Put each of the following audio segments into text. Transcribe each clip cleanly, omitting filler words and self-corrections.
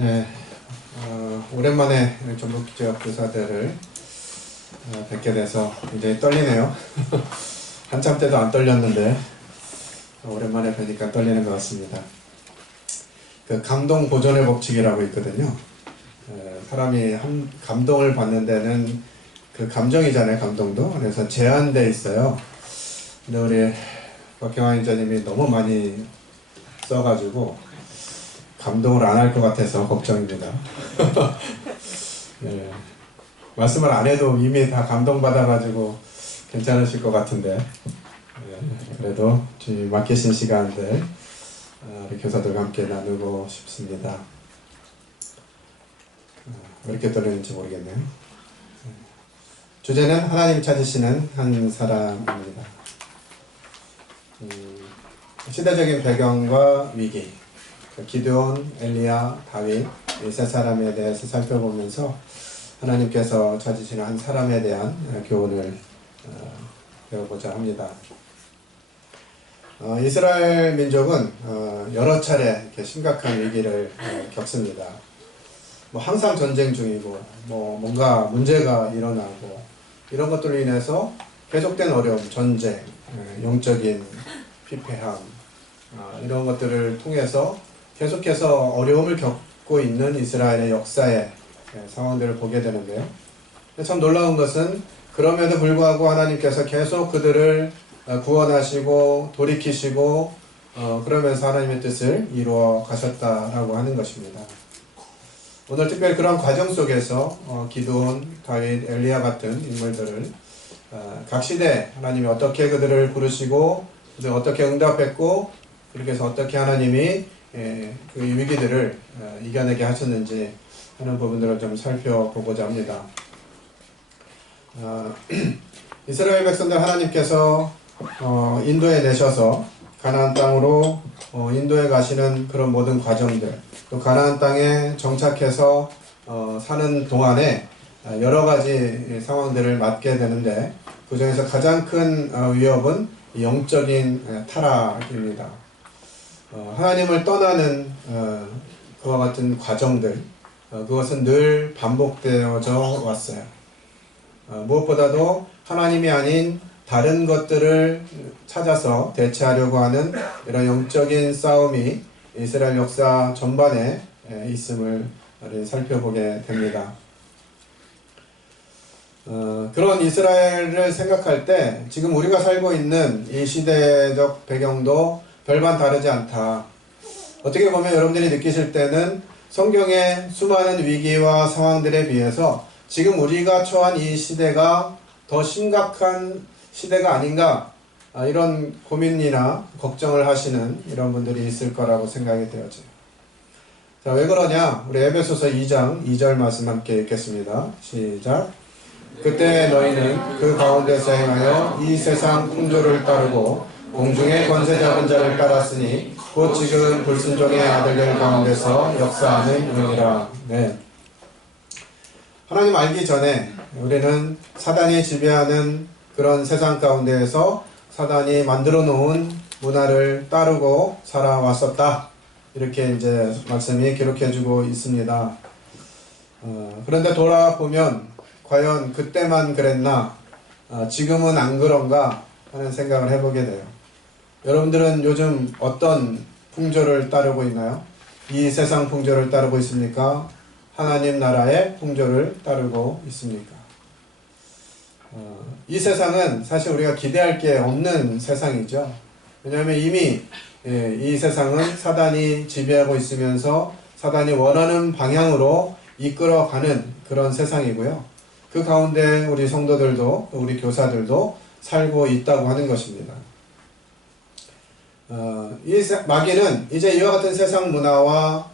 네, 오랜만에 전북지역 교사들을 뵙게 돼서 굉장히 떨리네요. 한참 때도 안 떨렸는데 오랜만에 뵈니까 떨리는 것 같습니다. 그 감동 보존의 법칙이라고 있거든요. 사람이 한 감동을 받는 데는 그 감정이잖아요, 감동도. 그래서 제한돼 있어요. 근데 우리 박경환 인자님이 너무 많이 써가지고 감동을 안 할 것 같아서 걱정입니다. 네, 말씀을 안 해도 이미 다 감동받아가지고 괜찮으실 것 같은데, 그래도 주님 맡기신 시간들 우리 교사들과 함께 나누고 싶습니다. 왜 이렇게 떨리는지 모르겠네요. 주제는 하나님 찾으시는 한 사람입니다. 시대적인 배경과 위기, 기드온, 엘리야, 다윗 이 세 사람에 대해서 살펴보면서 하나님께서 찾으시는 한 사람에 대한 교훈을 배워보자 합니다. 이스라엘 민족은 여러 차례 이렇게 심각한 위기를 겪습니다. 뭐 항상 전쟁 중이고, 뭐 뭔가 문제가 일어나고 이런 것들로 인해서 계속된 어려움, 전쟁, 영적인 피폐함 이런 것들을 통해서 계속해서 어려움을 겪고 있는 이스라엘의 역사의 상황들을 보게 되는데요. 참 놀라운 것은 그럼에도 불구하고 하나님께서 계속 그들을 구원하시고 돌이키시고 그러면서 하나님의 뜻을 이루어 가셨다라고 하는 것입니다. 오늘 특별히 그런 과정 속에서 기드온, 다윗, 엘리야 같은 인물들을 각 시대 하나님이 어떻게 그들을 부르시고 그들 어떻게 응답했고 그렇게 해서 어떻게 하나님이 그 위기들을 이겨내게 하셨는지 하는 부분들을 좀 살펴보고자 합니다. 이스라엘 백성들 하나님께서 인도해 내셔서 가나안 땅으로 인도해 가시는 그런 모든 과정들, 또 가나안 땅에 정착해서 사는 동안에 여러 가지 상황들을 맞게 되는데 그 중에서 가장 큰 위협은 영적인 타락입니다. 하나님을 떠나는 그와 같은 과정들, 그것은 늘 반복되어져 왔어요. 무엇보다도 하나님이 아닌 다른 것들을 찾아서 대체하려고 하는 이런 영적인 싸움이 이스라엘 역사 전반에 있음을 살펴보게 됩니다. 그런 이스라엘을 생각할 때 지금 우리가 살고 있는 이 시대적 배경도 별반 다르지 않다. 어떻게 보면 여러분들이 느끼실 때는 성경의 수많은 위기와 상황들에 비해서 지금 우리가 처한 이 시대가 더 심각한 시대가 아닌가, 이런 고민이나 걱정을 하시는 이런 분들이 있을 거라고 생각이 되어져요. 자, 왜 그러냐? 우리 에베소서 2장 2절 말씀 함께 읽겠습니다. 시작. 그때 너희는 그 가운데서 행하여 이 세상 풍조를 따르고 공중의 권세 잡은 자를 따랐으니 곧 지금 불순종의 아들들 가운데서 역사하는 영이라. 네. 하나님 알기 전에 우리는 사단이 지배하는 그런 세상 가운데에서 사단이 만들어 놓은 문화를 따르고 살아왔었다. 이렇게 이제 말씀이 기록해주고 있습니다. 그런데 돌아보면 과연 그때만 그랬나? 지금은 안 그런가? 하는 생각을 해보게 돼요. 여러분들은 요즘 어떤 풍조를 따르고 있나요? 이 세상 풍조를 따르고 있습니까? 하나님 나라의 풍조를 따르고 있습니까? 이 세상은 사실 우리가 기대할 게 없는 세상이죠. 왜냐하면 이미 이 세상은 사단이 지배하고 있으면서 사단이 원하는 방향으로 이끌어가는 그런 세상이고요. 그 가운데 우리 성도들도 우리 교사들도 살고 있다고 하는 것입니다. 이 마귀는 이제 이와 같은 세상 문화와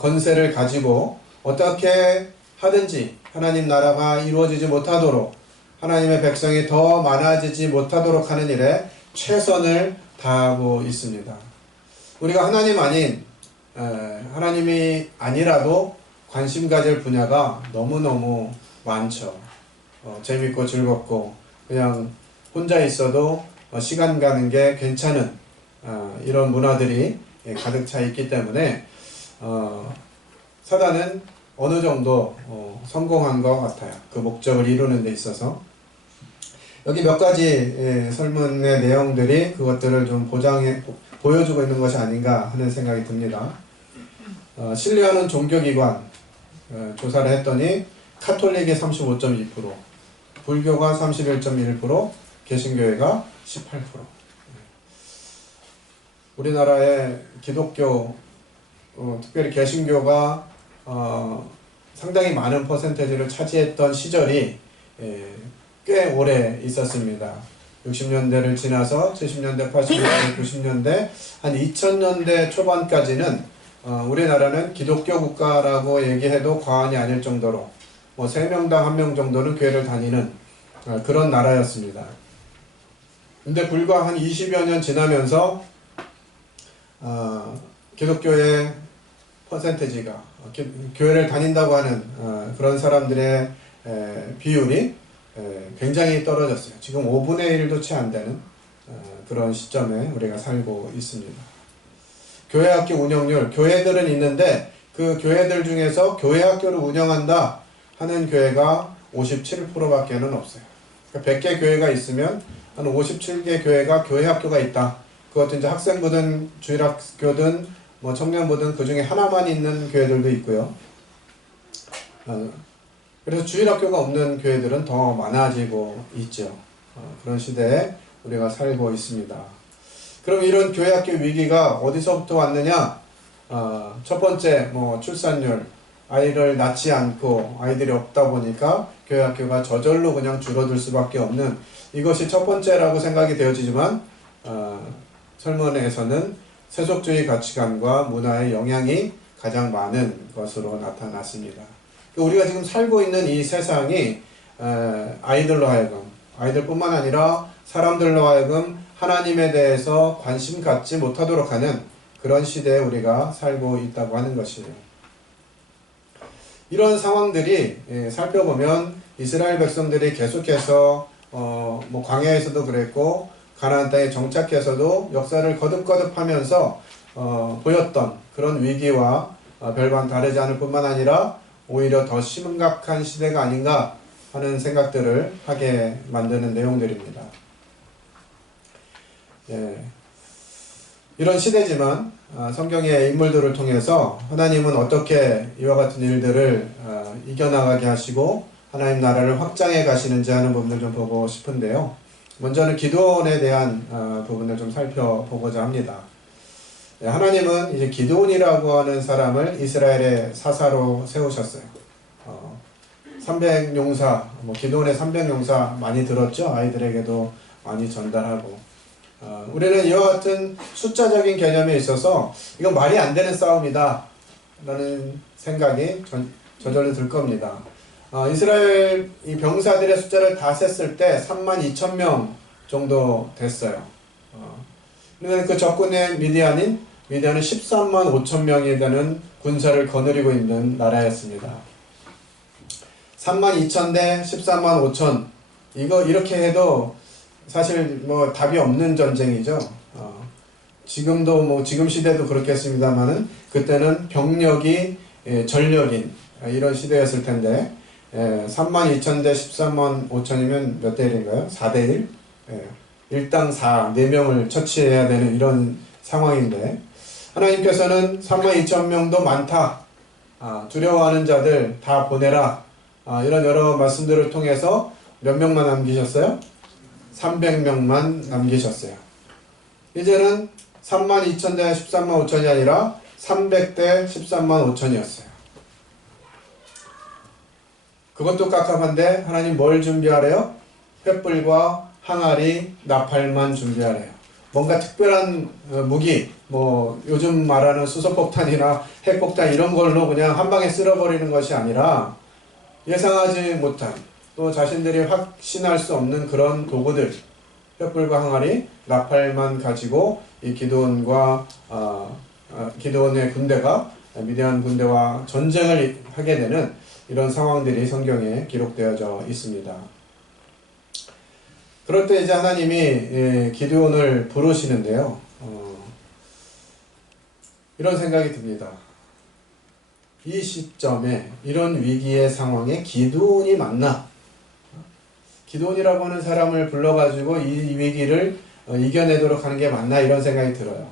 권세를 가지고 어떻게 하든지 하나님 나라가 이루어지지 못하도록 하나님의 백성이 더 많아지지 못하도록 하는 일에 최선을 다하고 있습니다. 우리가 하나님 아닌 하나님이 아니라도 관심 가질 분야가 너무너무 많죠. 재밌고 즐겁고 그냥 혼자 있어도 시간 가는 게 괜찮은 이런 문화들이 가득 차 있기 때문에 사단은 어느 정도 성공한 것 같아요. 그 목적을 이루는 데 있어서. 여기 몇 가지 설문의 내용들이 그것들을 좀 보여주고 있는 것이 아닌가 하는 생각이 듭니다. 신뢰하는 종교기관 조사를 했더니 카톨릭이 35.2%, 불교가 31.1%, 개신교회가 18%. 우리나라의 기독교, 특별히 개신교가 상당히 많은 퍼센테이지를 차지했던 시절이 꽤 오래 있었습니다. 60년대를 지나서 70년대, 80년대, 90년대, 한 2000년대 초반까지는 우리나라는 기독교 국가라고 얘기해도 과언이 아닐 정도로 3명당 1명 정도는 교회를 다니는 그런 나라였습니다. 근데 불과 한 20여 년 지나면서 기독교의 퍼센테이지가 교회를 다닌다고 하는 그런 사람들의 비율이 굉장히 떨어졌어요. 지금 5분의 1도 채 안 되는 그런 시점에 우리가 살고 있습니다. 교회학교 운영률, 교회들은 있는데 그 교회들 중에서 교회학교를 운영한다 하는 교회가 57%밖에는 없어요. 그러니까 100개 교회가 있으면 한 57개 교회가 교회학교가 있다. 그것도 이제 학생부든 주일학교든 청년부든 그 중에 하나만 있는 교회들도 있고요. 그래서 주일학교가 없는 교회들은 더 많아지고 있죠. 그런 시대에 우리가 살고 있습니다. 그럼 이런 교회학교 위기가 어디서부터 왔느냐? 첫 번째, 출산율, 아이를 낳지 않고 아이들이 없다 보니까 교회학교가 저절로 그냥 줄어들 수밖에 없는, 이것이 첫 번째라고 생각이 되어지지만 설문에서는 세속주의 가치관과 문화의 영향이 가장 많은 것으로 나타났습니다. 우리가 지금 살고 있는 이 세상이 아이들로 하여금, 아이들뿐만 아니라 사람들로 하여금 하나님에 대해서 관심 갖지 못하도록 하는 그런 시대에 우리가 살고 있다고 하는 것이에요. 이런 상황들이 살펴보면 이스라엘 백성들이 계속해서 광야에서도 그랬고 가나안 땅에 정착해서도 역사를 거듭거듭하면서 보였던 그런 위기와 별반 다르지 않을 뿐만 아니라 오히려 더 심각한 시대가 아닌가 하는 생각들을 하게 만드는 내용들입니다. 이런 시대지만 성경의 인물들을 통해서 하나님은 어떻게 이와 같은 일들을 이겨나가게 하시고 하나님 나라를 확장해 가시는지 하는 부분을 좀 보고 싶은데요. 먼저는 기드온에 대한 부분을 좀 살펴보고자 합니다. 하나님은 이제 기드온이라고 하는 사람을 이스라엘의 사사로 세우셨어요. 300용사, 기드온의 300용사 많이 들었죠? 아이들에게도 많이 전달하고. 우리는 이와 같은 숫자적인 개념에 있어서 이건 말이 안 되는 싸움이다 라는 생각이 저절로 들 겁니다. 이스라엘 이 병사들의 숫자를 다 셌을 때 32,000명 정도 됐어요. 그런데 그 적군의 미디안은 13만 5천 명이 되는 군사를 거느리고 있는 나라였습니다. 32,000 대 13만 5천, 이렇게 해도 사실 답이 없는 전쟁이죠. 지금도 지금 시대도 그렇겠습니다만은 그때는 병력이 전력인 이런 시대였을 텐데 32,000 대 13만 5천이면 몇 대 1인가요? 4대 1? 1당 4, 4명을 처치해야 되는 이런 상황인데 하나님께서는 32,000명도 많다. 두려워하는 자들 다 보내라. 이런 여러 말씀들을 통해서 몇 명만 남기셨어요? 300명만 남기셨어요. 이제는 32,000 대 13만 5천이 아니라 300대 13만 5천이었어요. 그것도 깝깝한데 하나님 뭘 준비하래요? 횃불과 항아리, 나팔만 준비하래요. 뭔가 특별한 무기, 요즘 말하는 수소폭탄이나 핵폭탄 이런 걸로 그냥 한 방에 쓸어버리는 것이 아니라 예상하지 못한 또 자신들이 확신할 수 없는 그런 도구들, 횃불과 항아리, 나팔만 가지고 이 기드온의 군대가 미디안 군대와 전쟁을 하게 되는 이런 상황들이 성경에 기록되어져 있습니다. 그럴 때 이제 하나님이 기드온을 부르시는데요. 이런 생각이 듭니다. 이 시점에 이런 위기의 상황에 기드온이 맞나? 기드온이라고 하는 사람을 불러가지고 이 위기를 이겨내도록 하는 게 맞나? 이런 생각이 들어요.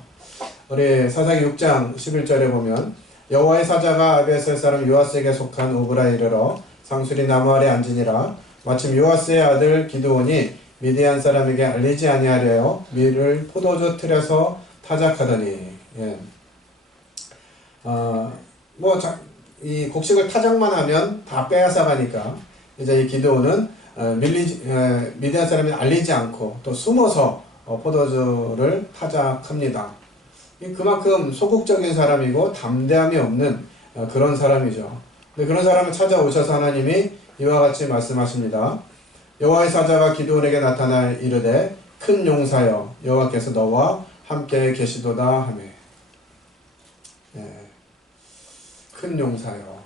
우리 사사기 6장 11절에 보면 여호와의 사자가 아비에셀 사람 요아스에게 속한 오브라 이르러 상수리 나무 아래 앉으니라. 마침 요아스의 아들 기드온이 미디안 사람에게 알리지 아니하려 밀을 포도주 틀에서 타작하더니. 예. 이 곡식을 타작만 하면 다 빼앗아 가니까 이제 이 기드온은 미디안 사람이 알리지 않고 또 숨어서 포도주를 타작합니다. 그만큼 소극적인 사람이고 담대함이 없는 그런 사람이죠. 근데 그런 사람을 찾아오셔서 하나님이 이와 같이 말씀하십니다. 여호와의 사자가 기드온에게 나타나 이르되 큰 용사여 여호와께서 너와 함께 계시도다 하며. 예. 큰 용사여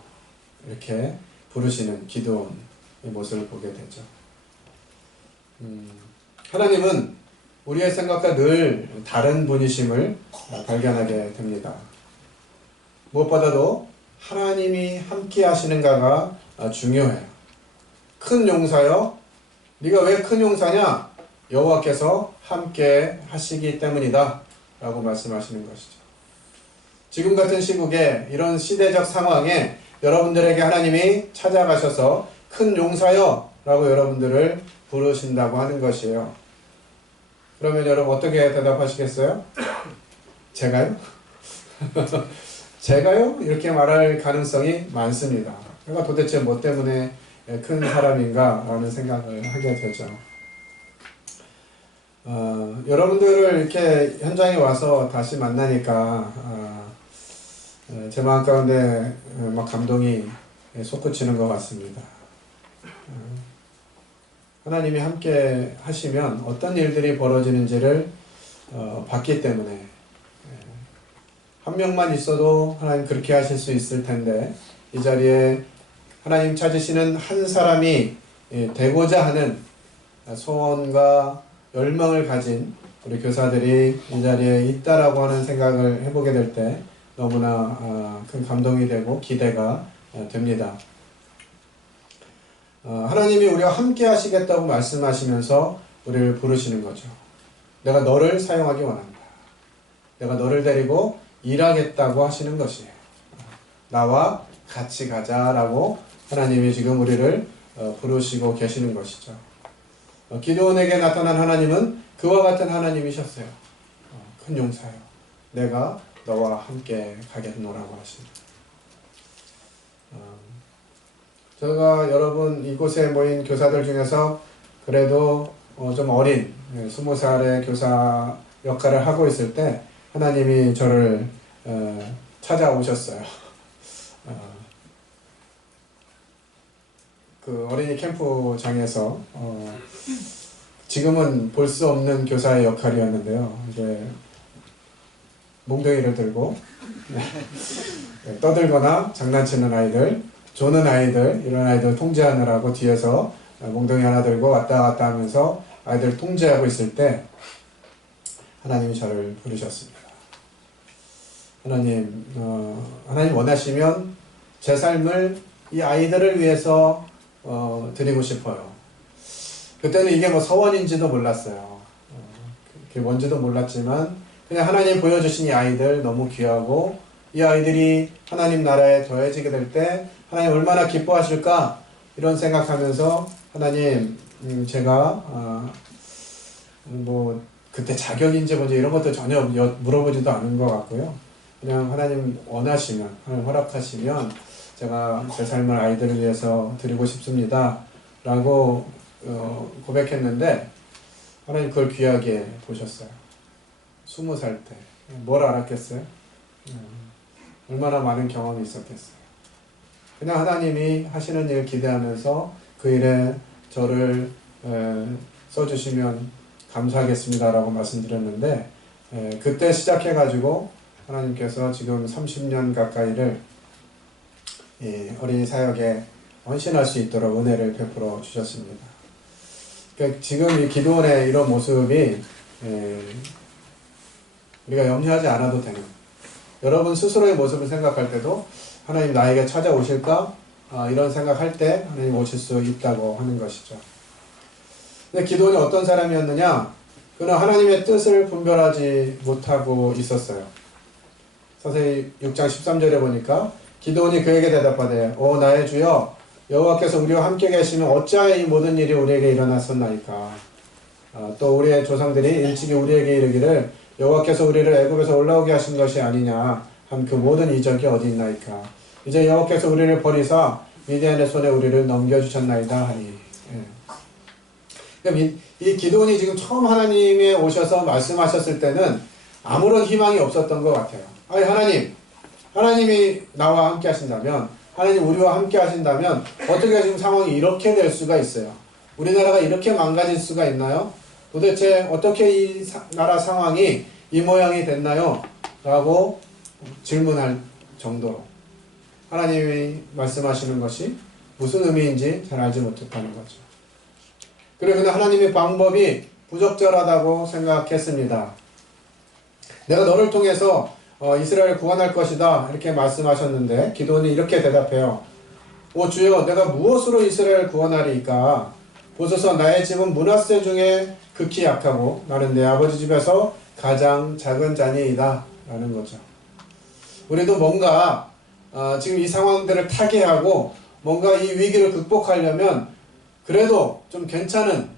이렇게 부르시는 기드온의 모습을 보게 되죠. 하나님은 우리의 생각과 늘 다른 분이심을 발견하게 됩니다. 무엇보다도 하나님이 함께 하시는가가 중요해요. 큰 용사여, 네가 왜 큰 용사냐? 여호와께서 함께 하시기 때문이다 라고 말씀하시는 것이죠. 지금 같은 시국에 이런 시대적 상황에 여러분들에게 하나님이 찾아가셔서 큰 용사여 라고 여러분들을 부르신다고 하는 것이에요. 그러면 여러분 어떻게 대답하시겠어요? 제가요? 제가요? 이렇게 말할 가능성이 많습니다. 내가 도대체 뭐 때문에 큰 사람인가 라는 생각을 하게 되죠. 여러분들을 이렇게 현장에 와서 다시 만나니까 제 마음 가운데 막 감동이 솟구치는 것 같습니다. 하나님이 함께 하시면 어떤 일들이 벌어지는지를 봤기 때문에 한 명만 있어도 하나님 그렇게 하실 수 있을 텐데 이 자리에 하나님 찾으시는 한 사람이 되고자 하는 소원과 열망을 가진 우리 교사들이 이 자리에 있다라고 하는 생각을 해보게 될 때 너무나 큰 감동이 되고 기대가 됩니다. 하나님이 우리와 함께 하시겠다고 말씀하시면서 우리를 부르시는 거죠. 내가 너를 사용하기 원한다. 내가 너를 데리고 일하겠다고 하시는 것이에요. 나와 같이 가자라고 하나님이 지금 우리를 부르시고 계시는 것이죠. 기드온에게 나타난 하나님은 그와 같은 하나님이셨어요. 큰 용사요. 내가 너와 함께 가겠노라고 하십니다. 제가 여러분 이곳에 모인 교사들 중에서 그래도 좀 어린 20살의 교사 역할을 하고 있을 때 하나님이 저를 찾아오셨어요. 그 어린이 캠프장에서 지금은 볼 수 없는 교사의 역할이었는데요. 이제 몽둥이를 들고 떠들거나 장난치는 아이들, 조는 아이들, 이런 아이들 통제하느라고 뒤에서 몽둥이 하나 들고 왔다 갔다 하면서 아이들 통제하고 있을 때 하나님이 저를 부르셨습니다. 하나님 원하시면 제 삶을 이 아이들을 위해서 드리고 싶어요. 그때는 이게 뭐 서원인지도 몰랐어요. 그게 뭔지도 몰랐지만 그냥 하나님 보여주신 이 아이들 너무 귀하고 이 아이들이 하나님 나라에 더해지게 될 때 하나님 얼마나 기뻐하실까 이런 생각하면서 하나님 제가 뭐 그때 자격인지 뭔지 이런 것도 전혀 물어보지도 않은 것 같고요. 그냥 하나님 원하시면 하나님 허락하시면 제가 제 삶을 아이들을 위해서 드리고 싶습니다 라고 고백했는데 하나님 그걸 귀하게 보셨어요. 20살 때 뭘 알았겠어요? 얼마나 많은 경험이 있었겠어요. 그냥 하나님이 하시는 일 기대하면서 그 일에 저를 써주시면 감사하겠습니다 라고 말씀드렸는데 그때 시작해가지고 하나님께서 지금 30년 가까이를 어린이 사역에 헌신할 수 있도록 은혜를 베풀어 주셨습니다. 그러니까 지금 이 기드온의 이런 모습이 우리가 염려하지 않아도 되는, 여러분 스스로의 모습을 생각할 때도 하나님 나에게 찾아오실까? 이런 생각할 때 하나님 오실 수 있다고 하는 것이죠. 근데 기도원이 어떤 사람이었느냐? 그는 하나님의 뜻을 분별하지 못하고 있었어요. 사실 6장 13절에 보니까 기도원이 그에게 대답하되 오 나의 주여 여호와께서 우리와 함께 계시면 어찌하여 이 모든 일이 우리에게 일어났었나이까. 또 우리의 조상들이 일찍이 우리에게 이르기를 여호와께서 우리를 애굽에서 올라오게 하신 것이 아니냐 한 그 모든 이적이 어디 있나이까. 이제 여호와께서 우리를 버리사 미디안의 손에 우리를 넘겨주셨나이다 하니. 그럼 이 기도원이 지금 처음 하나님이 오셔서 말씀하셨을 때는 아무런 희망이 없었던 것 같아요. 아니 하나님이 나와 함께 하신다면, 하나님 우리와 함께 하신다면 어떻게 지금 상황이 이렇게 될 수가 있어요? 우리나라가 이렇게 망가질 수가 있나요? 도대체 어떻게 이 나라 상황이 이 모양이 됐나요? 라고 질문할 정도로 하나님이 말씀하시는 것이 무슨 의미인지 잘 알지 못했다는 거죠. 그리고 하나님의 방법이 부적절하다고 생각했습니다. 내가 너를 통해서 이스라엘을 구원할 것이다 이렇게 말씀하셨는데 기도원이 이렇게 대답해요. 오 주여 내가 무엇으로 이스라엘을 구원하리이까. 보소서 나의 집은 므낫세 중에 극히 약하고 나는 내 아버지 집에서 가장 작은 자니이다 라는 거죠. 우리도 뭔가 지금 이 상황들을 타개하고 뭔가 이 위기를 극복하려면 그래도 좀 괜찮은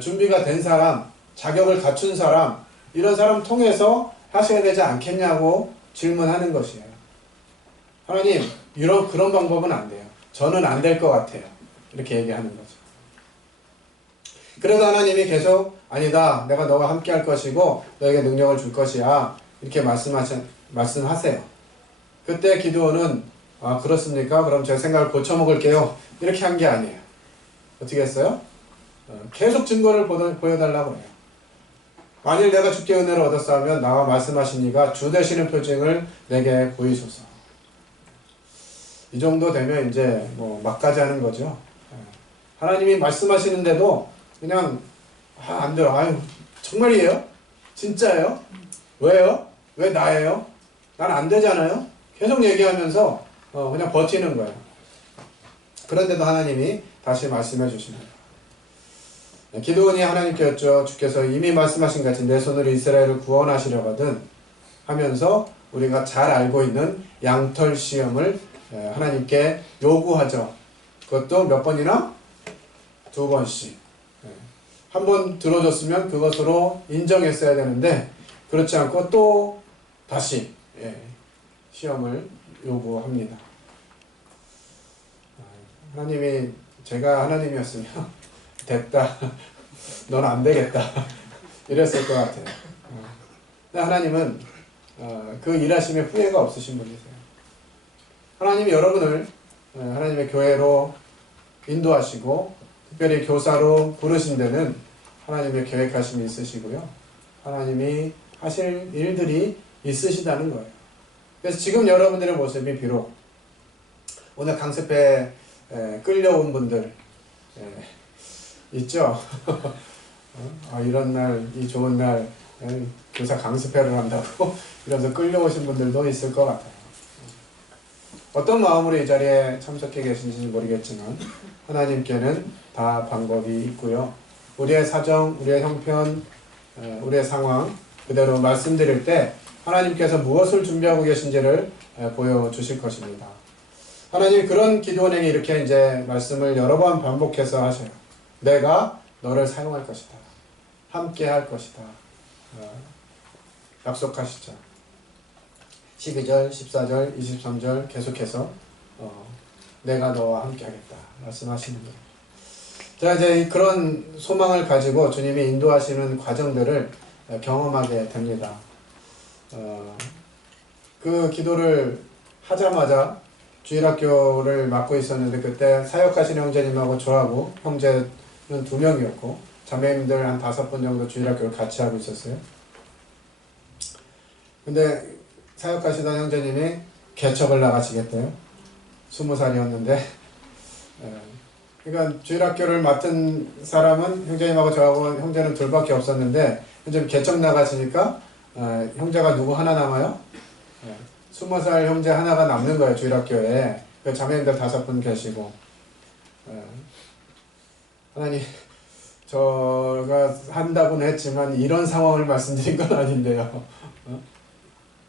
준비가 된 사람, 자격을 갖춘 사람, 이런 사람 통해서 하셔야 되지 않겠냐고 질문하는 것이에요. 하나님, 그런 방법은 안 돼요. 저는 안 될 것 같아요. 이렇게 얘기하는 거죠. 그래도 하나님이 계속 아니다. 내가 너와 함께 할 것이고 너에게 능력을 줄 것이야. 이렇게 말씀하세요. 그때 기드온은 그렇습니까? 그럼 제 생각을 고쳐먹을게요. 이렇게 한 게 아니에요. 어떻게 했어요? 계속 증거를 보여달라고 해요. 만일 내가 주께 은혜를 얻었어 하면 나와 말씀하시니가 주 되시는 표징을 내게 보이소서. 이 정도 되면 이제 막가지 하는 거죠. 하나님이 말씀하시는데도 그냥 안 돼요. 아유 정말이에요? 진짜예요? 왜요? 왜 나예요? 난 안 되잖아요? 계속 얘기하면서 그냥 버티는 거예요. 그런데도 하나님이 다시 말씀해 주십니다. 기드온이 하나님께 여쭈어 주께서 이미 말씀하신 같이 내 손으로 이스라엘을 구원하시려거든 하면서 우리가 잘 알고 있는 양털 시험을 하나님께 요구하죠. 그것도 몇 번이나? 2번씩. 한 번 들어줬으면 그것으로 인정했어야 되는데 그렇지 않고 또 다시 시험을 요구합니다. 하나님이 제가 하나님이었으면 됐다. 넌 안 되겠다. 이랬을 것 같아요. 근데 하나님은 그 일하심에 후회가 없으신 분이세요. 하나님이 여러분을 하나님의 교회로 인도하시고 특별히 교사로 부르신 데는 하나님의 계획하심이 있으시고요. 하나님이 하실 일들이 있으시다는 거예요. 그래서 지금 여러분들의 모습이 비록 오늘 강습회에 끌려온 분들 있죠? 이런 날, 이 좋은 날 교사 강습회를 한다고 이러면서 끌려오신 분들도 있을 것 같아요. 어떤 마음으로 이 자리에 참석해 계신지 모르겠지만 하나님께는 다 방법이 있고요. 우리의 사정, 우리의 형편, 우리의 상황 그대로 말씀드릴 때 하나님께서 무엇을 준비하고 계신지를 보여주실 것입니다. 하나님이 그런 기드온에게 이렇게 이제 말씀을 여러 번 반복해서 하셔요. 내가 너를 사용할 것이다. 함께 할 것이다. 약속하시죠. 12절, 14절, 23절 계속해서 내가 너와 함께 하겠다 말씀하시는 거예요. 자, 이제 그런 소망을 가지고 주님이 인도하시는 과정들을 경험하게 됩니다. 그 기도를 하자마자 주일학교를 맡고 있었는데 그때 사역하시는 형제님하고 저하고 형제는 2명이었고 자매님들 한 5분 정도 주일학교를 같이 하고 있었어요. 근데 사역하시던 형제님이 개척을 나가시겠대요. 20살이었는데 그러니까 주일학교를 맡은 사람은 형제님하고 저하고 형제는 둘밖에 없었는데 형제님 개척 나가시니까 형제가 누구 하나 남아요? 20살 형제 하나가 남는 거예요, 주일학교에. 그 자매님들 5분 계시고. 하나님, 제가 한다고는 했지만 이런 상황을 말씀드린 건 아닌데요.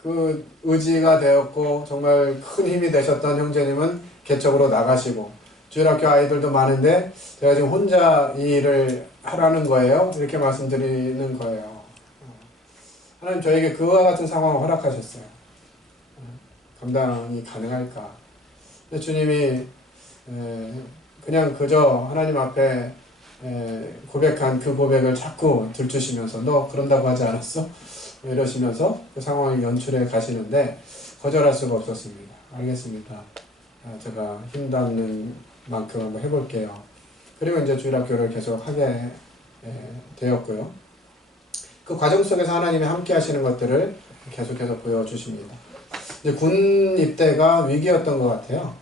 그 의지가 되었고 정말 큰 힘이 되셨던 형제님은 개척으로 나가시고, 주일학교 아이들도 많은데 제가 지금 혼자 이 일을 하라는 거예요. 이렇게 말씀드리는 거예요. 하나님 저에게 그와 같은 상황을 허락하셨어요. 감당이 가능할까? 근데 주님이 그냥 그저 하나님 앞에 고백한 그 고백을 자꾸 들추시면서 너 그런다고 하지 않았어? 이러시면서 그 상황을 연출해 가시는데 거절할 수가 없었습니다. 알겠습니다. 제가 힘 닿는 만큼 한번 해볼게요. 그리고 이제 주일학교를 계속 하게 되었고요. 그 과정 속에서 하나님이 함께 하시는 것들을 계속해서 보여주십니다. 이제 군 입대가 위기였던 것 같아요.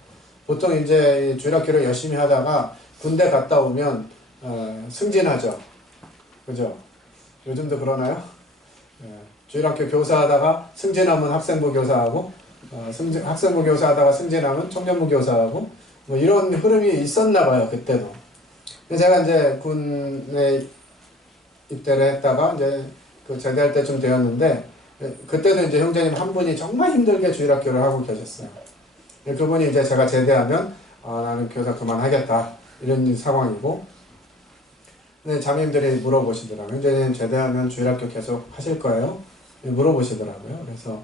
보통 이제 주일학교를 열심히 하다가 군대 갔다 오면 승진하죠. 그죠? 요즘도 그러나요? 주일학교 교사하다가 승진하면 학생부 교사하고, 학생부 교사하다가 승진하면 청년부 교사하고, 뭐 이런 흐름이 있었나 봐요, 그때도. 근데 제가 이제 군에 입대를 했다가 이제 그 제대할 때쯤 되었는데, 그때도 이제 형제님 한 분이 정말 힘들게 주일학교를 하고 계셨어요. 그분이 이제 제가 제대하면 나는 교사 그만하겠다 이런 상황이고, 근데 자매님들이 물어보시더라고요. 형제님 제대하면 주일학교 계속 하실 거예요? 물어보시더라고요. 그래서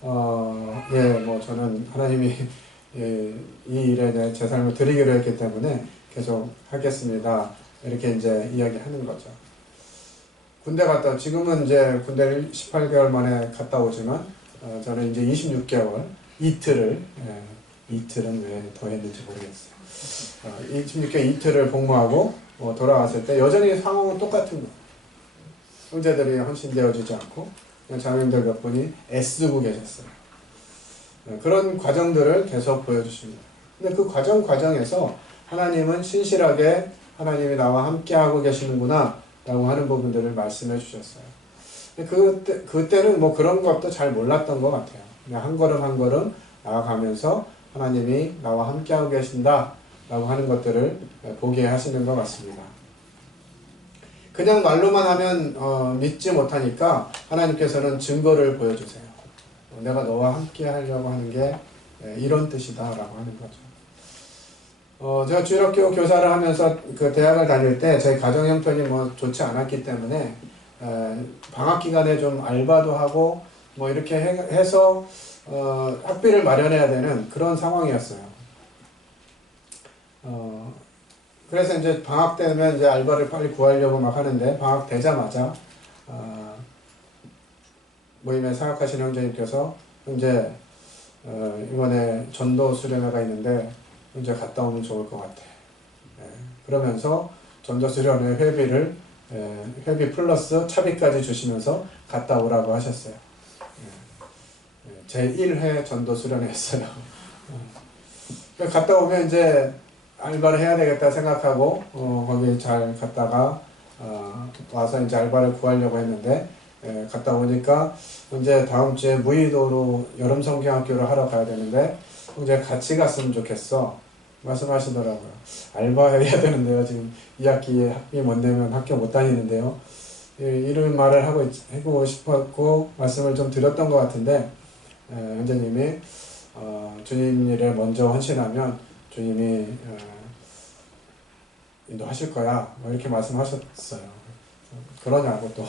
뭐 저는 하나님이 이 일에 제 삶을 드리기로 했기 때문에 계속 하겠습니다. 이렇게 이제 이야기하는 거죠. 군대 갔다, 지금은 이제 군대를 18개월 만에 갔다 오지만, 저는 이제 26개월, 이틀은 왜 더 했는지 모르겠어요. 26개월 이틀을 복무하고, 돌아왔을 때 여전히 상황은 똑같은 거예요. 형제들이 헌신되어지지 않고, 자매님들 몇 분이 애쓰고 계셨어요. 그런 과정들을 계속 보여주십니다. 근데 그 과정에서 하나님은 신실하게 하나님이 나와 함께하고 계시는구나 라고 하는 부분들을 말씀해 주셨어요. 그때는 뭐 그런 것도 잘 몰랐던 것 같아요. 그냥 한 걸음 한 걸음 나아가면서 하나님이 나와 함께하고 계신다 라고 하는 것들을 보게 하시는 것 같습니다. 그냥 말로만 하면 믿지 못하니까 하나님께서는 증거를 보여주세요. 내가 너와 함께 하려고 하는 게 이런 뜻이다 라고 하는 거죠. 제가 주일학교 교사를 하면서 그 대학을 다닐 때 제 가정 형편이 뭐 좋지 않았기 때문에 방학 기간에 좀 알바도 하고 뭐 이렇게 해서 학비를 마련해야 되는 그런 상황이었어요. 그래서 이제 방학 때면 이제 알바를 빨리 구하려고 막 하는데, 방학 되자마자 모임에 사역하신 형제님께서 이제 이번에 전도 수련회가 있는데 이제 갔다 오면 좋을 것 같아. 그러면서 전도 수련회 회비 플러스 차비까지 주시면서 갔다 오라고 하셨어요. 제 1회 전도 수련회였어요. 갔다 오면 이제 알바를 해야 되겠다 생각하고 거기 잘 갔다가 와서 이제 알바를 구하려고 했는데, 갔다 오니까 이제 다음 주에 무의도로 여름 성경학교를 하러 가야 되는데 이제 같이 갔으면 좋겠어 말씀하시더라고요. 알바해야 되는데요. 지금 2학기에 학비 못 내면 학교 못 다니는데요. 이런 말을 하고 싶었고 말씀을 좀 드렸던 것 같은데, 형제님이 주님 일에 먼저 헌신하면 주님이 인도하실 거야 뭐 이렇게 말씀하셨어요. 그러냐고 또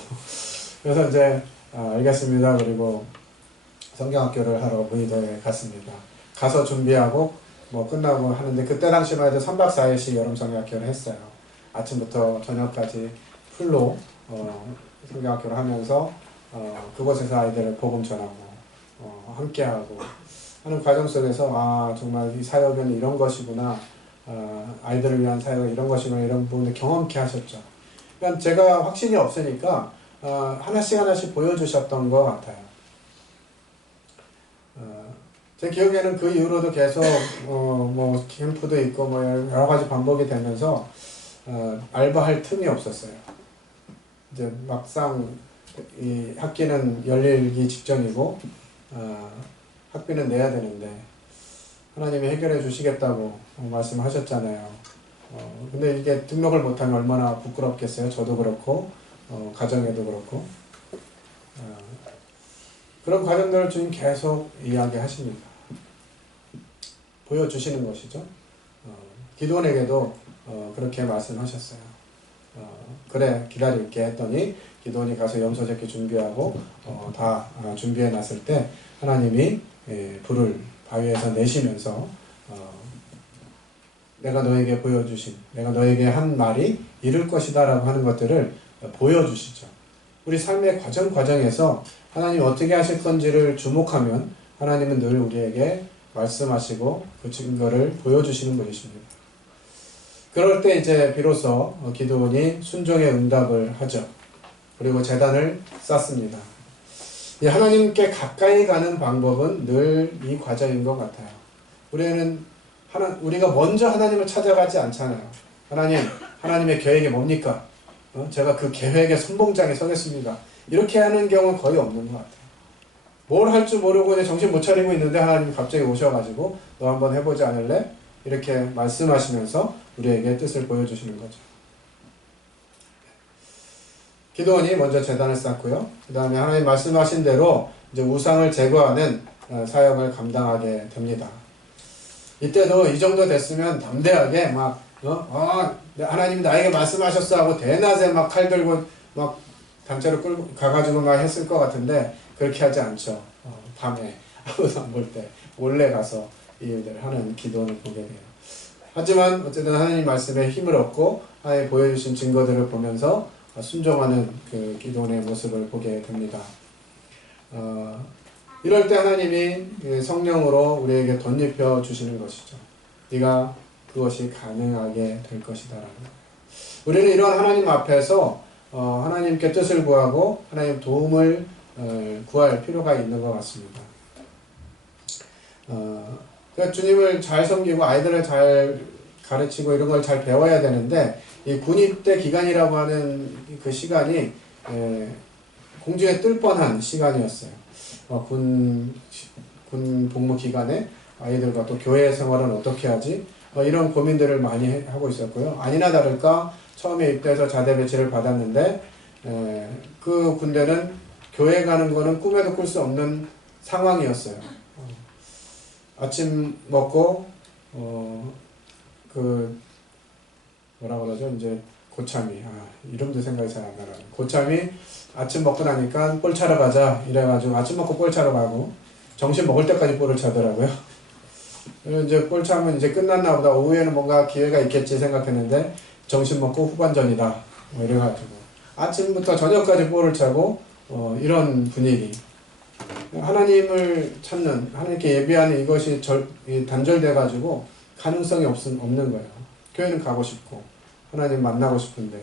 그래서 이제 알겠습니다. 그리고 성경학교를 하러 무의도에 갔습니다. 가서 준비하고 뭐 끝나고 하는데, 그때 당시만 해도 3박 4일씩 여름 성경학교를 했어요. 아침부터 저녁까지 풀로 성경학교를 하면서 그곳에서 아이들을 복음 전하고 함께하고 하는 과정 속에서 정말 이 사역은 이런 것이구나, 아이들을 위한 사역은 이런 것이구나, 이런 부분을 경험케 하셨죠. 그러니까 제가 확신이 없으니까 하나씩 보여주셨던 것 같아요. 제 기억에는 그 이후로도 계속 뭐 캠프도 있고 뭐 여러 가지 반복이 되면서 알바할 틈이 없었어요. 이제 막상 이 학기는 열리기 직전이고 학비는 내야 되는데 하나님이 해결해 주시겠다고 말씀하셨잖아요. 근데 이게 등록을 못하면 얼마나 부끄럽겠어요. 저도 그렇고 가정에도 그렇고 그런 과정들을 주님 계속 이야기하십니다. 보여주시는 것이죠. 기도원에게도 그렇게 말씀하셨어요. 그래 기다릴게 했더니 기도원이 가서 염소제기 준비하고 다 준비해 놨을 때 하나님이 불을 바위에서 내시면서 내가 너에게 보여주신 내가 너에게 한 말이 이룰 것이다 라고 하는 것들을 보여주시죠. 우리 삶의 과정에서 하나님이 어떻게 하실 건지를 주목하면 하나님은 늘 우리에게 말씀하시고 그 증거를 보여주시는 분이십니다. 그럴 때 이제 비로소 기드온이 순종의 응답을 하죠. 그리고 제단을 쌓습니다. 하나님께 가까이 가는 방법은 늘 이 과정인 것 같아요. 우리가 먼저 하나님을 찾아가지 않잖아요. 하나님의 계획이 뭡니까? 제가 그 계획의 선봉장에 서겠습니다. 이렇게 하는 경우는 거의 없는 것 같아요. 뭘 할 줄 모르고 이제 정신 못 차리고 있는데 하나님이 갑자기 오셔가지고 너 한번 해보지 않을래? 이렇게 말씀하시면서 우리에게 뜻을 보여주시는 거죠. 기드온이 먼저 제단을 쌓고요. 그 다음에 하나님 말씀하신 대로 이제 우상을 제거하는 사역을 감당하게 됩니다. 이때도 이 정도 됐으면 담대하게 하나님 나에게 말씀하셨어 하고 대낮에 막 칼 들고 막 단체로 끌고 가가지고 막 했을 것 같은데 그렇게 하지 않죠. 밤에 아무도 안 볼 때 몰래 가서 이 일들을 하는 기도원을 보게 돼요. 하지만 어쨌든 하나님 말씀에 힘을 얻고 하나님 보여주신 증거들을 보면서 순종하는 그 기도원의 모습을 보게 됩니다. 이럴 때 하나님이 성령으로 우리에게 덧입혀 주시는 것이죠. 네가 그것이 가능하게 될 것이다 라는 거예요. 우리는 이런 하나님 앞에서 하나님께 뜻을 구하고 하나님 도움을 구할 필요가 있는 것 같습니다. 그러니까 주님을 잘 섬기고 아이들을 잘 가르치고 이런 걸 잘 배워야 되는데 이 군입대 기간이라고 하는 그 시간이 공중에 뜰 뻔한 시간이었어요. 군 복무 기간에 아이들과 또 교회 생활은 어떻게 하지? 이런 고민들을 많이 하고 있었고요. 아니나 다를까 처음에 입대해서 자대 배치를 받았는데 그 군대는 교회 가는 거는 꿈에도 꿀 수 없는 상황이었어요. 아침 먹고 뭐라 그러죠? 이제 고참이 이름도 생각이 잘 안 나요. 고참이 아침 먹고 나니까 볼 차러 가자 이래가지고 아침 먹고 볼 차러 가고 점심 먹을 때까지 볼을 차더라고요. 그리고 이제 볼 차면 이제 끝났나 보다 오후에는 뭔가 기회가 있겠지 생각했는데 점심 먹고 후반전이다 이래가지고 아침부터 저녁까지 볼을 차고 이런 분위기. 하나님을 찾는 하나님께 예비하는 이것이 단절돼가지고 가능성이 없는 거예요. 교회는 가고 싶고 하나님 만나고 싶은데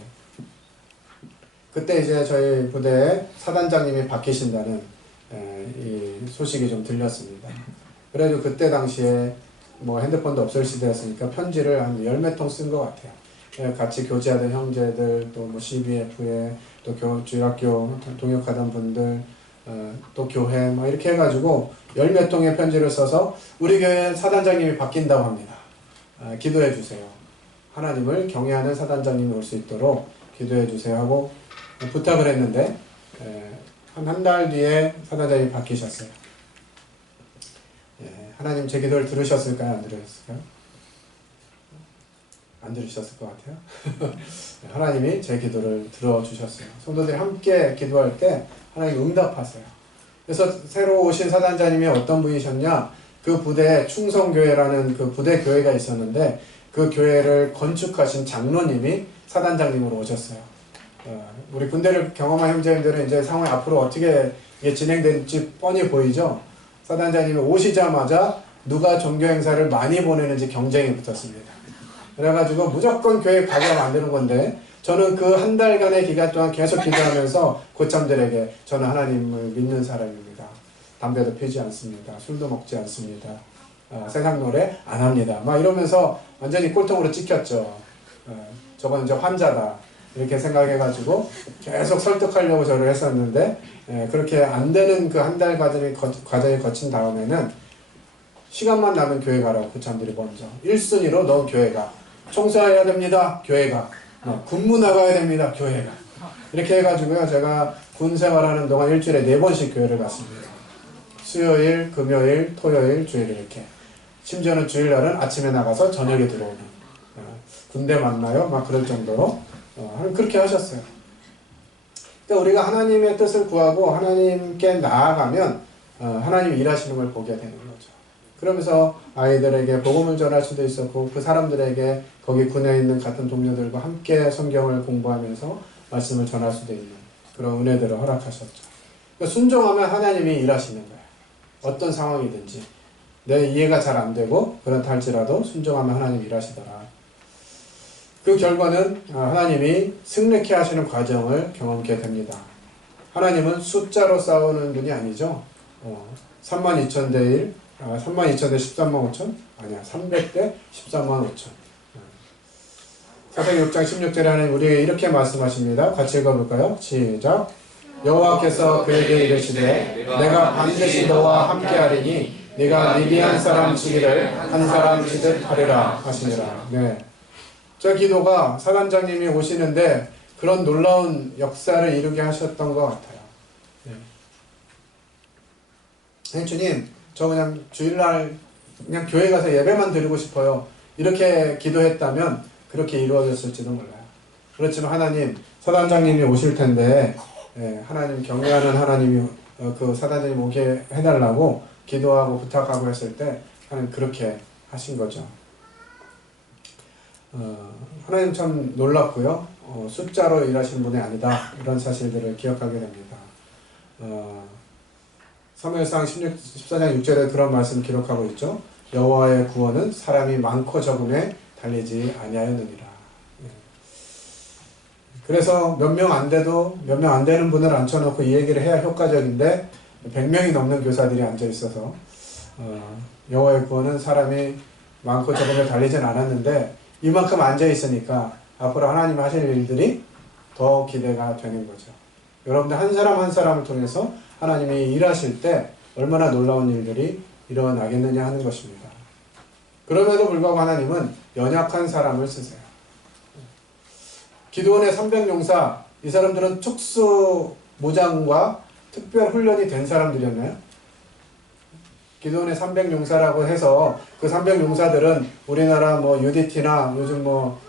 그때 이제 저희 부대에 사단장님이 바뀌신다는 이 소식이 좀 들렸습니다. 그래도 그때 당시에 뭐 핸드폰도 없을 시대였으니까 편지를 한 10몇 통 쓴 것 같아요. 같이 교제하던 형제들 또 뭐 CBF에 또 주일학교 동역하던 분들 또 교회 뭐 이렇게 해가지고 10몇 통의 편지를 써서 우리 교회 사단장님이 바뀐다고 합니다. 기도해 주세요. 하나님을 경외하는 사단장님이 올 수 있도록 기도해 주세요 하고 부탁을 했는데 한 달 뒤에 사단장님이 바뀌셨어요. 하나님 제 기도를 들으셨을까요? 안 들으셨을까요? 안 들으셨을 것 같아요. 하나님이 제 기도를 들어주셨어요. 성도들이 함께 기도할 때 하나님 응답하세요. 그래서 새로 오신 사단장님이 어떤 분이셨냐? 그 부대에 충성교회라는 그 부대 교회가 있었는데 그 교회를 건축하신 장로님이 사단장님으로 오셨어요. 우리 군대를 경험한 형제님들은 이제 상황이 앞으로 어떻게 이게 진행될지 뻔히 보이죠? 사단장님이 오시자마자 누가 종교 행사를 많이 보내는지 경쟁이 붙었습니다. 그래가지고 무조건 교회 가게 하면 안 되는 건데 저는 그 한 달간의 기간 동안 계속 기도하면서 고참들에게 저는 하나님을 믿는 사람입니다. 담배도 피지 않습니다. 술도 먹지 않습니다. 세상 노래 안 합니다. 막 이러면서 완전히 꼴통으로 찍혔죠. 저건 이제 환자다. 이렇게 생각해가지고 계속 설득하려고 저를 했었는데 그렇게 안 되는 그 한 달 과정을 거친 다음에는 시간만 나면 교회 가라고 부참들이 먼저 1순위로 너 교회 가. 청소해야 됩니다. 교회 가. 군무 나가야 됩니다. 교회 가. 이렇게 해가지고요. 제가 군 생활하는 동안 일주일에 4번씩 교회를 갔습니다. 수요일, 금요일, 토요일, 주일 이렇게. 심지어는 주일날은 아침에 나가서 저녁에 들어오는. 군대 만나요? 막 그럴 정도로 그렇게 하셨어요. 그러니까 우리가 하나님의 뜻을 구하고 하나님께 나아가면 하나님이 일하시는 걸 보게 되는 거죠. 그러면서 아이들에게 복음을 전할 수도 있었고 그 사람들에게 거기 군에 있는 같은 동료들과 함께 성경을 공부하면서 말씀을 전할 수도 있는 그런 은혜들을 허락하셨죠. 그러니까 순종하면 하나님이 일하시는 거예요. 어떤 상황이든지 내 이해가 잘 안 되고 그렇다 할지라도 순종하면 하나님이 일하시더라. 그 결과는 하나님이 승리케 하시는 과정을 경험케 됩니다. 하나님은 숫자로 싸우는 분이 아니죠. 32,000대 1, 32,000대 13만 5천? 아니야, 300대 13만 5천. 사사기 6장 16절에 하나님 우리에게 이렇게 말씀하십니다. 같이 읽어볼까요? 시작. 여호와께서 그에게 이르시되 내가 반드시 너와 함께하리니 네가 미디안 사람 치기를 한 사람 치듯 하리라 하시니라. 네. 저 기도가 사단장님이 오시는데 그런 놀라운 역사를 이루게 하셨던 것 같아요. 네. 주님, 저 그냥 주일날 그냥 교회 가서 예배만 드리고 싶어요. 이렇게 기도했다면 그렇게 이루어졌을지도 몰라요. 그렇지만 하나님, 사단장님이 오실 텐데 하나님 경외하는 하나님이 그 사단장님 오게 해달라고 기도하고 부탁하고 했을 때 하나님 그렇게 하신 거죠. 하나님 참 놀랍고요. 숫자로 일하시는 분이 아니다. 이런 사실들을 기억하게 됩니다. 사무엘상 14장 6절에 그런 말씀 기록하고 있죠. 여호와의 구원은 사람이 많고 적음에 달리지 아니하였느니라. 그래서 몇 명 안 돼도 몇 명 안 되는 분을 앉혀놓고 이 얘기를 해야 효과적인데 100명이 넘는 교사들이 앉아 있어서 여호와의 구원은 사람이 많고 적음에 달리진 않았는데 이만큼 앉아 있으니까 앞으로 하나님 하실 일들이 더 기대가 되는 거죠. 여러분들 한 사람 한 사람을 통해서 하나님이 일하실 때 얼마나 놀라운 일들이 일어나겠느냐 하는 것입니다. 그럼에도 불구하고 하나님은 연약한 사람을 쓰세요. 기드온의 300용사, 이 사람들은 특수 무장과 특별 훈련이 된 사람들이었나요? 기드온의 300용사라고 해서 그 300용사들은 우리나라 뭐 UDT나 요즘 뭐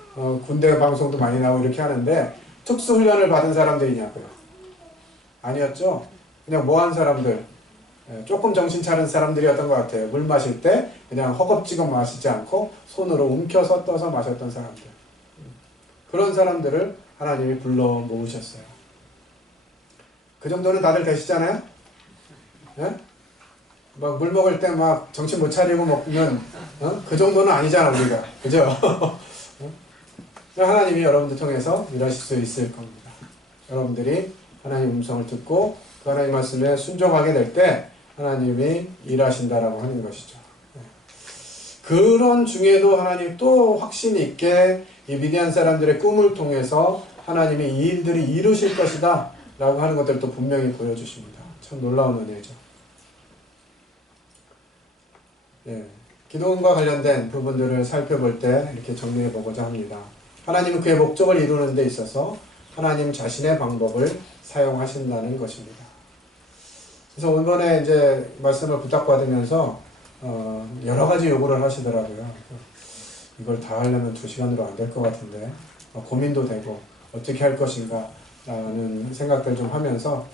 군대 방송도 많이 나오고 이렇게 하는데 특수 훈련을 받은 사람들이냐고요? 아니었죠. 그냥 뭐한 사람들, 조금 정신 차린 사람들이었던 것 같아요. 물 마실 때 그냥 허겁지겁 마시지 않고 손으로 움켜서 떠서 마셨던 사람들. 그런 사람들을 하나님이 불러 모으셨어요. 그 정도는 다들 되시잖아요? 네? 막 물 먹을 때 막 정신 못 차리고 먹으면 그 정도는 아니잖아 우리가. 그죠? 하나님이 여러분들 통해서 일하실 수 있을 겁니다. 여러분들이 하나님 음성을 듣고 그 하나님 말씀에 순종하게 될 때 하나님이 일하신다라고 하는 것이죠. 그런 중에도 하나님 또 확신 있게 이 미디안 사람들의 꿈을 통해서 하나님이 이 일들이 이루실 것이다 라고 하는 것들을 또 분명히 보여주십니다. 참 놀라운 은혜죠. 기도원과 관련된 부분들을 살펴볼 때 이렇게 정리해 보고자 합니다. 하나님은 그의 목적을 이루는 데 있어서 하나님 자신의 방법을 사용하신다는 것입니다. 그래서 이번에 이제 말씀을 부탁받으면서 여러 가지 요구를 하시더라고요. 이걸 다 하려면 2시간으로 안 될 것 같은데 고민도 되고 어떻게 할 것인가 라는 생각들 좀 하면서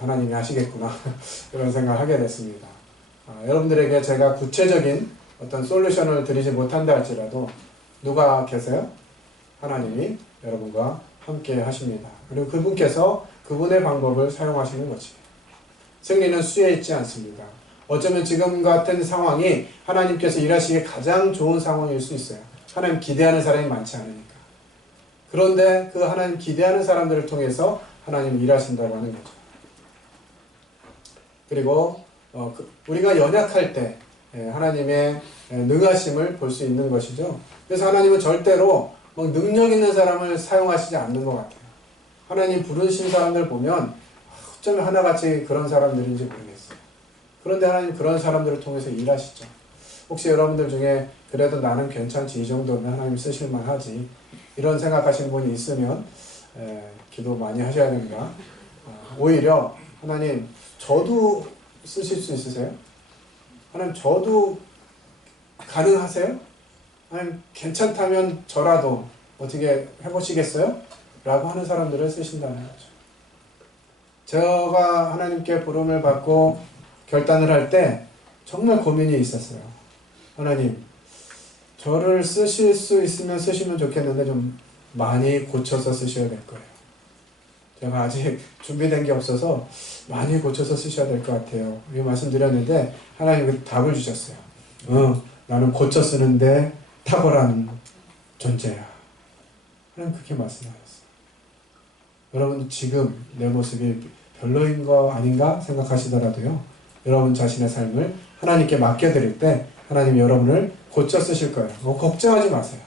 하나님이 하시겠구나 이런 생각을 하게 됐습니다. 여러분들에게 제가 구체적인 어떤 솔루션을 드리지 못한다 할지라도 누가 계세요? 하나님이 여러분과 함께 하십니다. 그리고 그분께서 그분의 방법을 사용하시는 거지. 승리는 수에 있지 않습니다. 어쩌면 지금 같은 상황이 하나님께서 일하시기에 가장 좋은 상황일 수 있어요. 하나님 기대하는 사람이 많지 않으니까. 그런데 그 하나님 기대하는 사람들을 통해서 하나님 일하신다고 하는 거죠. 그리고 우리가 연약할 때 하나님의 능하심을 볼 수 있는 것이죠. 그래서 하나님은 절대로 막 능력 있는 사람을 사용하시지 않는 것 같아요. 하나님 부르신 사람들 보면 어쩌면 하나같이 그런 사람들인지 모르겠어요. 그런데 하나님 그런 사람들을 통해서 일하시죠. 혹시 여러분들 중에 그래도 나는 괜찮지, 이 정도면 하나님 쓰실만 하지, 이런 생각하시는 분이 있으면 기도 많이 하셔야 됩니다. 오히려 하나님 저도 쓰실 수 있으세요? 하나님 저도 가능하세요? 하나님 괜찮다면 저라도 어떻게 해보시겠어요? 라고 하는 사람들을 쓰신다는 거죠. 제가 하나님께 부름을 받고 결단을 할 때 정말 고민이 있었어요. 하나님, 저를 쓰실 수 있으면 쓰시면 좋겠는데 좀 많이 고쳐서 쓰셔야 될 거예요. 제가 아직 준비된 게 없어서 많이 고쳐서 쓰셔야 될 것 같아요. 이 말씀드렸는데 하나님 그 답을 주셨어요. 나는 고쳐 쓰는데 탁월한 존재야. 하나님 그렇게 말씀하셨어요. 여러분 지금 내 모습이 별로인 거 아닌가 생각하시더라도요, 여러분 자신의 삶을 하나님께 맡겨드릴 때 하나님이 여러분을 고쳐 쓰실 거예요. 걱정하지 마세요.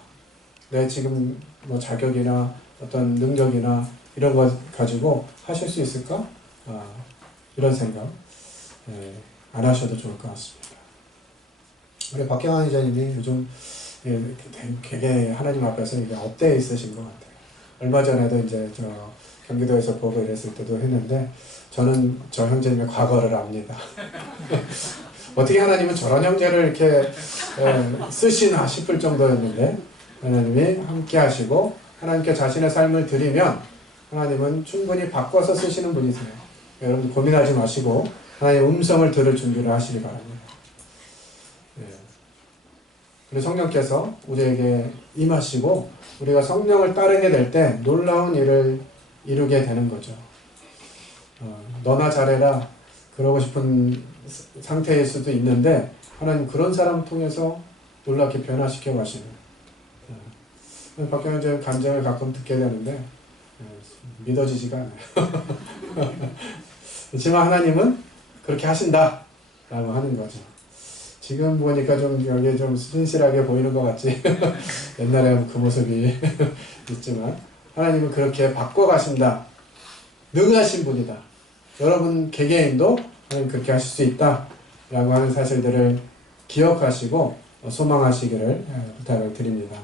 내 지금 뭐 자격이나 어떤 능력이나 이런 거 가지고 하실 수 있을까? 이런 생각 안 하셔도 좋을 것 같습니다. 우리 박경환 이자님이 요즘 되게 하나님 앞에서 이게 업되어 있으신 것 같아요. 얼마 전에도 이제 저 경기도에서 보고 이랬을 때도 했는데 저는 저 형제님의 과거를 압니다. 어떻게 하나님은 저런 형제를 이렇게 쓰시나 싶을 정도였는데 하나님이 함께 하시고 하나님께 자신의 삶을 드리면 하나님은 충분히 바꿔서 쓰시는 분이세요. 여러분 고민하지 마시고 하나님의 음성을 들을 준비를 하시기 바랍니다. 우리 성령께서 우리에게 임하시고 우리가 성령을 따르게 될 때 놀라운 일을 이루게 되는 거죠. 너나 잘해라 그러고 싶은 상태일 수도 있는데 하나님 그런 사람 통해서 놀랍게 변화시켜 가시는, 박경현 감정을 가끔 듣게 되는데 믿어지지가 않아요. 하지만 하나님은 그렇게 하신다 라고 하는 거죠. 지금 보니까 좀 여기에 좀 순실하게 보이는 것 같지. 옛날에 그 모습이 있지만 하나님은 그렇게 바꿔가신다. 능하신 분이다. 여러분 개개인도 하나님 그렇게 하실 수 있다 라고 하는 사실들을 기억하시고 소망하시기를 부탁을 드립니다.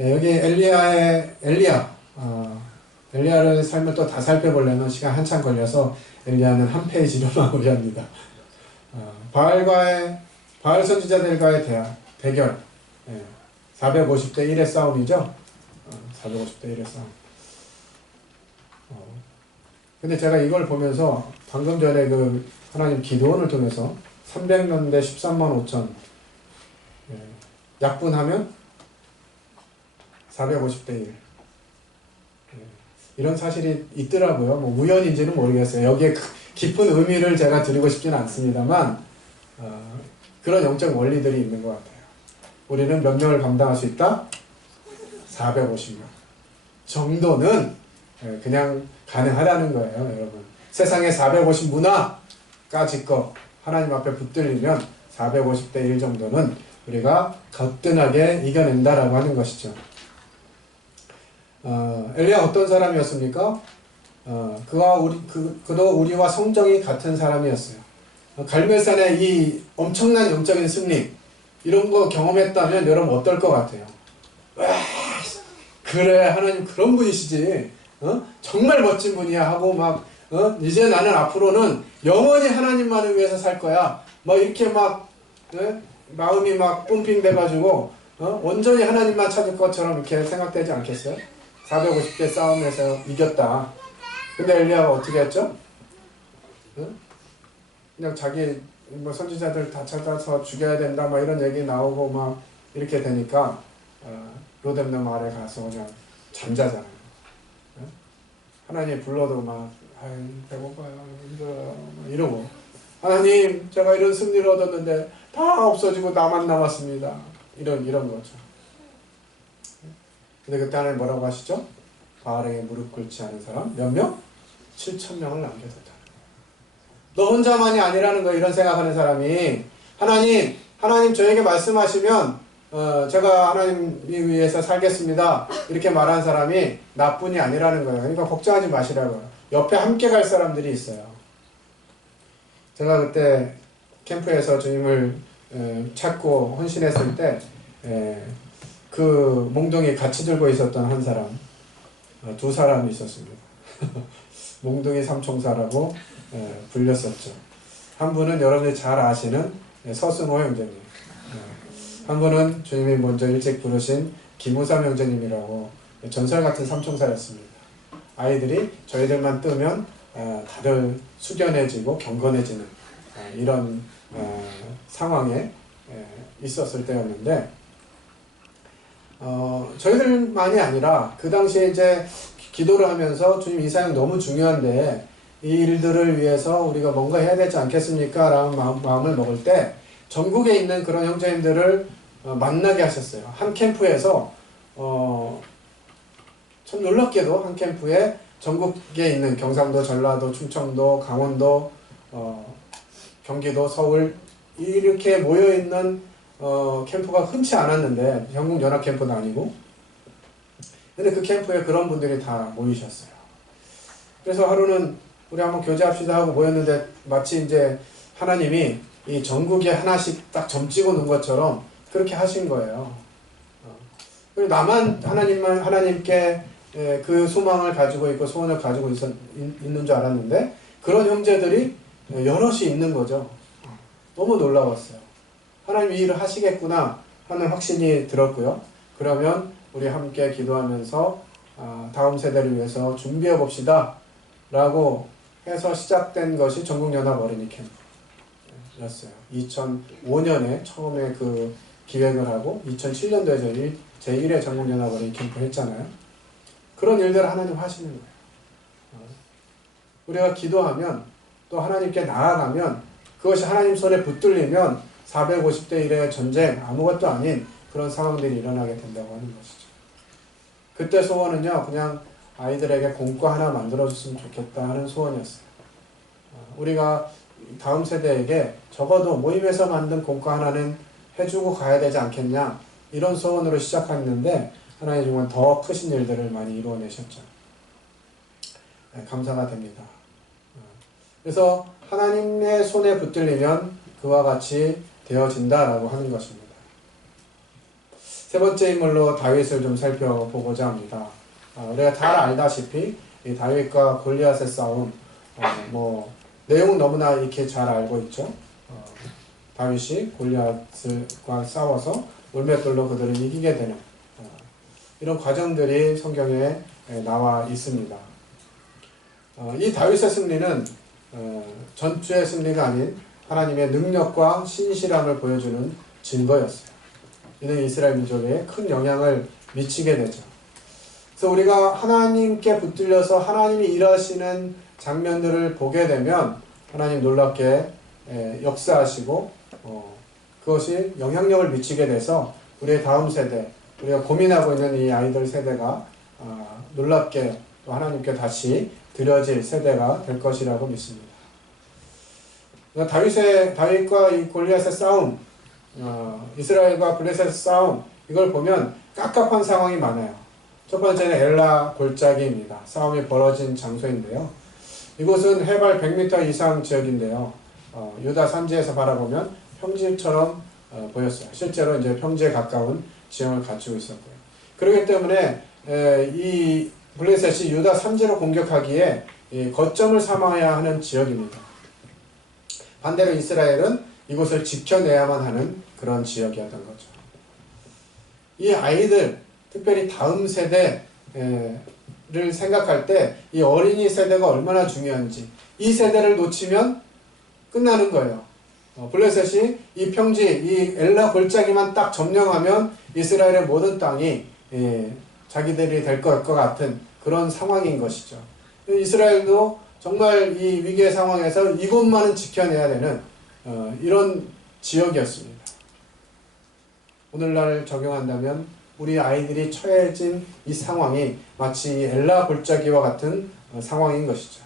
여기 엘리야의 삶을 또 다 살펴보려면 시간 한참 걸려서 엘리야는 한 페이지로 마무리합니다. 바알 선지자들과의 대결, 450대 1의 싸움이죠. 450대 1의 싸움. 근데 제가 이걸 보면서 방금 전에 그 하나님 기도원을 통해서 300명 대 13만 5천 약분하면 450대 1. 이런 사실이 있더라고요. 뭐 우연인지는 모르겠어요. 여기에 깊은 의미를 제가 드리고 싶지는 않습니다만 그런 영적 원리들이 있는 것 같아요. 우리는 몇 명을 감당할 수 있다? 450명 정도는 그냥 가능하다는 거예요. 여러분 세상에 450 문화까지 거 하나님 앞에 붙들리면 450대 1 정도는 우리가 거뜬하게 이겨낸다라고 하는 것이죠. 엘리야 어떤 사람이었습니까? 그도 우리와 성정이 같은 사람이었어요. 갈멜산의 이 엄청난 영적인 승리 이런 거 경험했다면 여러분 어떨 것 같아요? 와, 그래 하나님 그런 분이시지, 정말 멋진 분이야 하고 막 이제 나는 앞으로는 영원히 하나님만을 위해서 살 거야 막 이렇게 막 마음이 막 뿜핑 돼가지고 온전히 하나님만 찾을 것처럼 이렇게 생각되지 않겠어요? 450대 싸움에서 이겼다. 근데 엘리야가 어떻게 했죠? 그냥 자기 뭐 선지자들 다 찾아서 죽여야 된다 막 이런 얘기 나오고 막 이렇게 되니까 로뎀너 마을에 가서 그냥 잠자잖아요. 하나님 불러도 막 배고파요 힘들어요 이러고, 하나님 제가 이런 승리를 얻었는데 다 없어지고 나만 남았습니다 이런 거죠. 근데 그때 하나님 뭐라고 하시죠? 바알에게 무릎 꿇지 않은 사람 몇 명? 7,000명을 남겨뒀다. 너 혼자만이 아니라는 거 이런 생각하는 사람이 하나님 저에게 말씀하시면 제가 하나님 위해서 살겠습니다 이렇게 말한 사람이 나뿐이 아니라는 거예요. 그러니까 걱정하지 마시라고요. 옆에 함께 갈 사람들이 있어요. 제가 그때 캠프에서 주님을 찾고 헌신했을 때 그 몽둥이 같이 들고 있었던 한 사람, 두 사람이 있었습니다. 몽둥이 삼총사라고 불렸었죠. 한 분은 여러분들이 잘 아시는 서승호 형제님, 한 분은 주님이 먼저 일찍 부르신 김우삼 형제님이라고 전설 같은 삼총사였습니다. 아이들이 저희들만 뜨면 다들 숙연해지고 경건해지는 이런 상황에 있었을 때였는데, 저희들만이 아니라 그 당시에 이제 기도를 하면서 주님 이 사역 너무 중요한데 이 일들을 위해서 우리가 뭔가 해야 되지 않겠습니까? 라는 마음을 먹을 때 전국에 있는 그런 형제님들을 만나게 하셨어요. 한 캠프에서 참 놀랍게도 한 캠프에 전국에 있는 경상도, 전라도, 충청도, 강원도, 경기도, 서울 이렇게 모여있는 캠프가 흔치 않았는데, 전국 연합 캠프는 아니고, 근데 그 캠프에 그런 분들이 다 모이셨어요. 그래서 하루는 우리 한번 교제합시다 하고 모였는데 마치 이제 하나님이 이 전국에 하나씩 딱 점 찍어 놓은 것처럼 그렇게 하신 거예요. 그리고 나만 하나님께 그 소망을 가지고 있고 소원을 가지고 있는 줄 알았는데 그런 형제들이 여럿이 있는 거죠. 너무 놀라웠어요. 하나님 이 일을 하시겠구나 하는 확신이 들었고요. 그러면 우리 함께 기도하면서 다음 세대를 위해서 준비해 봅시다 라고 해서 시작된 것이 전국연합 어린이 캠프였어요. 2005년에 처음에 그 기획을 하고 2007년도에 제1회 전국연합 어린이 캠프를 했잖아요. 그런 일들을 하나님 하시는 거예요. 우리가 기도하면 또 하나님께 나아가면 그것이 하나님 손에 붙들리면 450대 1의 전쟁, 아무것도 아닌 그런 상황들이 일어나게 된다고 하는 것이죠. 그때 소원은요, 그냥 아이들에게 공과 하나 만들어줬으면 좋겠다 하는 소원이었어요. 우리가 다음 세대에게 적어도 모임에서 만든 공과 하나는 해주고 가야 되지 않겠냐, 이런 소원으로 시작했는데 하나님 정말 더 크신 일들을 많이 이루어내셨죠. 감사가 됩니다. 그래서 하나님의 손에 붙들리면 그와 같이 되어진다라고 하는 것입니다. 세 번째 인물로 다윗을 좀 살펴보고자 합니다. 우리가 잘 알다시피 이 다윗과 골리앗의 싸움, 내용은 너무나 이렇게 잘 알고 있죠. 다윗이 골리앗과 싸워서 물맷돌로 그들을 이기게 되는 이런 과정들이 성경에 나와 있습니다. 이 다윗의 승리는 전투의 승리가 아닌 하나님의 능력과 신실함을 보여주는 증거였어요. 이는 이스라엘 민족에 큰 영향을 미치게 되죠. 그래서 우리가 하나님께 붙들려서 하나님이 일하시는 장면들을 보게 되면 하나님 놀랍게 역사하시고 그것이 영향력을 미치게 돼서 우리의 다음 세대, 우리가 고민하고 있는 이 아이들 세대가 놀랍게 또 하나님께 다시 드려질 세대가 될 것이라고 믿습니다. 다윗과 이 골리앗의 싸움, 이스라엘과 블레셋의 싸움, 이걸 보면 깝깝한 상황이 많아요. 첫 번째는 엘라 골짜기입니다. 싸움이 벌어진 장소인데요. 이곳은 해발 100m 이상 지역인데요. 유다 산지에서 바라보면 평지처럼 보였어요. 실제로 이제 평지에 가까운 지형을 갖추고 있었고요. 그렇기 때문에 이 블레셋이 유다 산지로 공격하기에 거점을 삼아야 하는 지역입니다. 반대로 이스라엘은 이곳을 지켜내야만 하는 그런 지역이었던 거죠. 이 아이들, 특별히 다음 세대를 생각할 때 이 어린이 세대가 얼마나 중요한지, 이 세대를 놓치면 끝나는 거예요. 블레셋이 이 평지, 이 엘라 골짜기만 딱 점령하면 이스라엘의 모든 땅이 자기들이 될 것 같은 그런 상황인 것이죠. 이스라엘도 정말 이 위기의 상황에서 이곳만은 지켜내야 되는 이런 지역이었습니다. 오늘날 적용한다면 우리 아이들이 처해진 이 상황이 마치 엘라 골짜기와 같은 상황인 것이죠.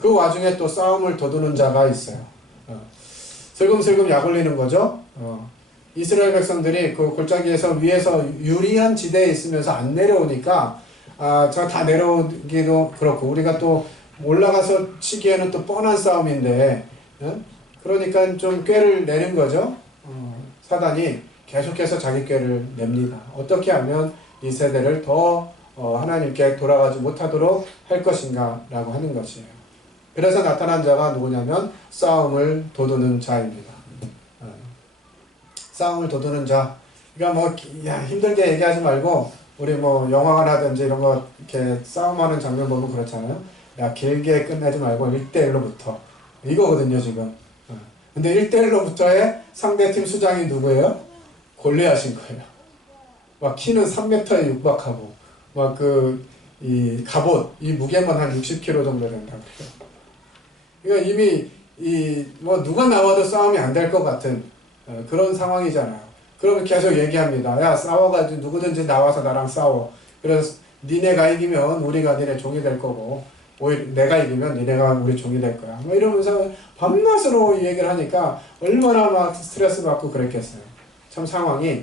그 와중에 또 싸움을 도두는 자가 있어요. 슬금슬금 약 올리는 거죠. 이스라엘 백성들이 그 골짜기에서 위에서 유리한 지대에 있으면서 안 내려오니까 저 다 내려오기도 그렇고 우리가 또 올라가서 치기에는 또 뻔한 싸움인데 그러니까 좀 꾀를 내는 거죠. 사단이 계속해서 자기 꾀를 냅니다. 어떻게 하면 이 세대를 더 하나님께 돌아가지 못하도록 할 것인가 라고 하는 것이에요. 그래서 나타난 자가 누구냐면 싸움을 도두는 자입니다. 싸움을 도두는 자. 그러니까 뭐 힘들게 얘기하지 말고 우리 뭐 영화라든지 이런 거 이렇게 싸움하는 장면 보면 그렇잖아요. 야, 길게 끝내지 말고 1대1로부터 이거거든요 지금. 근데 1대1로부터의 상대팀 수장이 누구예요? 골리앗인 거예요. 막 키는 3m에 육박하고 막 이 갑옷 이 무게만 한 60kg 정도 된다고요. 그러니까 이미 뭐 누가 나와도 싸움이 안 될 것 같은 그런 상황이잖아요. 그러면 계속 얘기합니다. 야, 싸워가지고 누구든지 나와서 나랑 싸워. 그래서 니네가 이기면 우리가 니네 종이 될 거고 오히려 내가 이기면 니네가 우리 종이 될 거야. 뭐 이러면서 밤낮으로 얘기를 하니까 얼마나 막 스트레스 받고 그랬겠어요. 참 상황이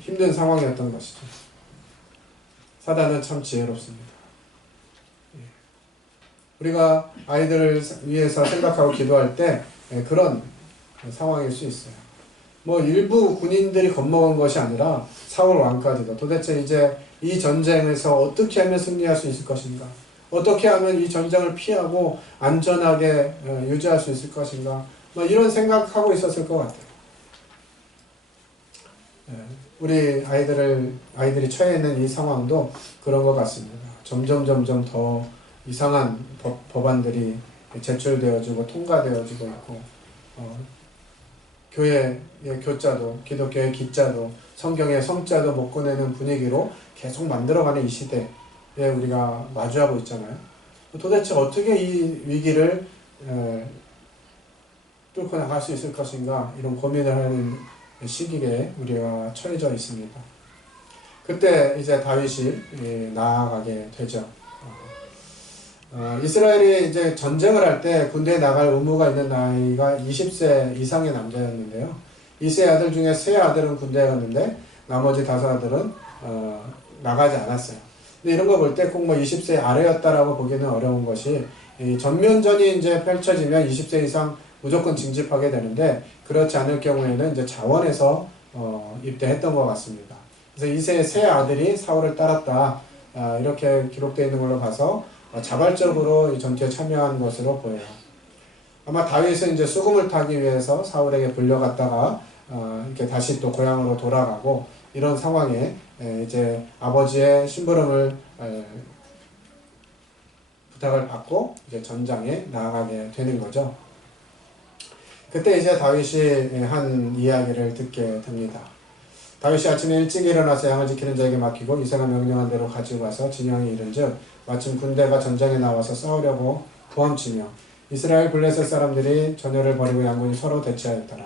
힘든 상황이었던 것이죠. 사단은 참 지혜롭습니다. 우리가 아이들을 위해서 생각하고 기도할 때 그런 상황일 수 있어요. 뭐 일부 군인들이 겁먹은 것이 아니라 사울 왕까지도 도대체 이제 이 전쟁에서 어떻게 하면 승리할 수 있을 것인가? 어떻게 하면 이 전쟁을 피하고 안전하게 유지할 수 있을 것인가? 뭐 이런 생각하고 있었을 것 같아요. 우리 아이들이 처해 있는 이 상황도 그런 것 같습니다. 점점 더 이상한 법안들이 제출되어지고 통과되어지고 있고, 교회의 교자도, 기독교의 기자도, 성경의 성자도 못 꺼내는 분위기로 계속 만들어가는 이 시대에 우리가 마주하고 있잖아요. 도대체 어떻게 이 위기를 뚫고 나갈 수 있을 것인가, 이런 고민을 하는 시기에 우리가 처해져 있습니다. 그때 이제 다윗이 나아가게 되죠. 이스라엘이 이제 전쟁을 할 때 군대에 나갈 의무가 있는 나이가 20세 이상의 남자였는데요. 이세 아들 중에 세 아들은 군대에 갔는데 나머지 다섯 아들은 나가지 않았어요. 근데 이런 거 볼 때 꼭 뭐 20세 아래였다라고 보기는 어려운 것이, 이 전면전이 이제 펼쳐지면 20세 이상 무조건 징집하게 되는데, 그렇지 않을 경우에는 이제 자원에서 입대했던 것 같습니다. 그래서 이세 세 아들이 사울을 따랐다, 이렇게 기록되어 있는 걸로 봐서 자발적으로 이 전투에 참여한 것으로 보여요. 아마 다윗은 이제 수금을 타기 위해서 사울에게 불려갔다가 이렇게 다시 또 고향으로 돌아가고, 이런 상황에 이제 아버지의 심부름을 부탁을 받고 이제 전장에 나아가게 되는 거죠. 그때 이제 다윗이 한 이야기를 듣게 됩니다. 다윗이 아침에 일찍 일어나서 양을 지키는 자에게 맡기고 이새가 명령한 대로 가지고 가서 진영에 이른즉 마침 군대가 전장에 나와서 싸우려고 도함치며 이스라엘 블레셋 사람들이 전열을 벌이고 양군이 서로 대치하였더라.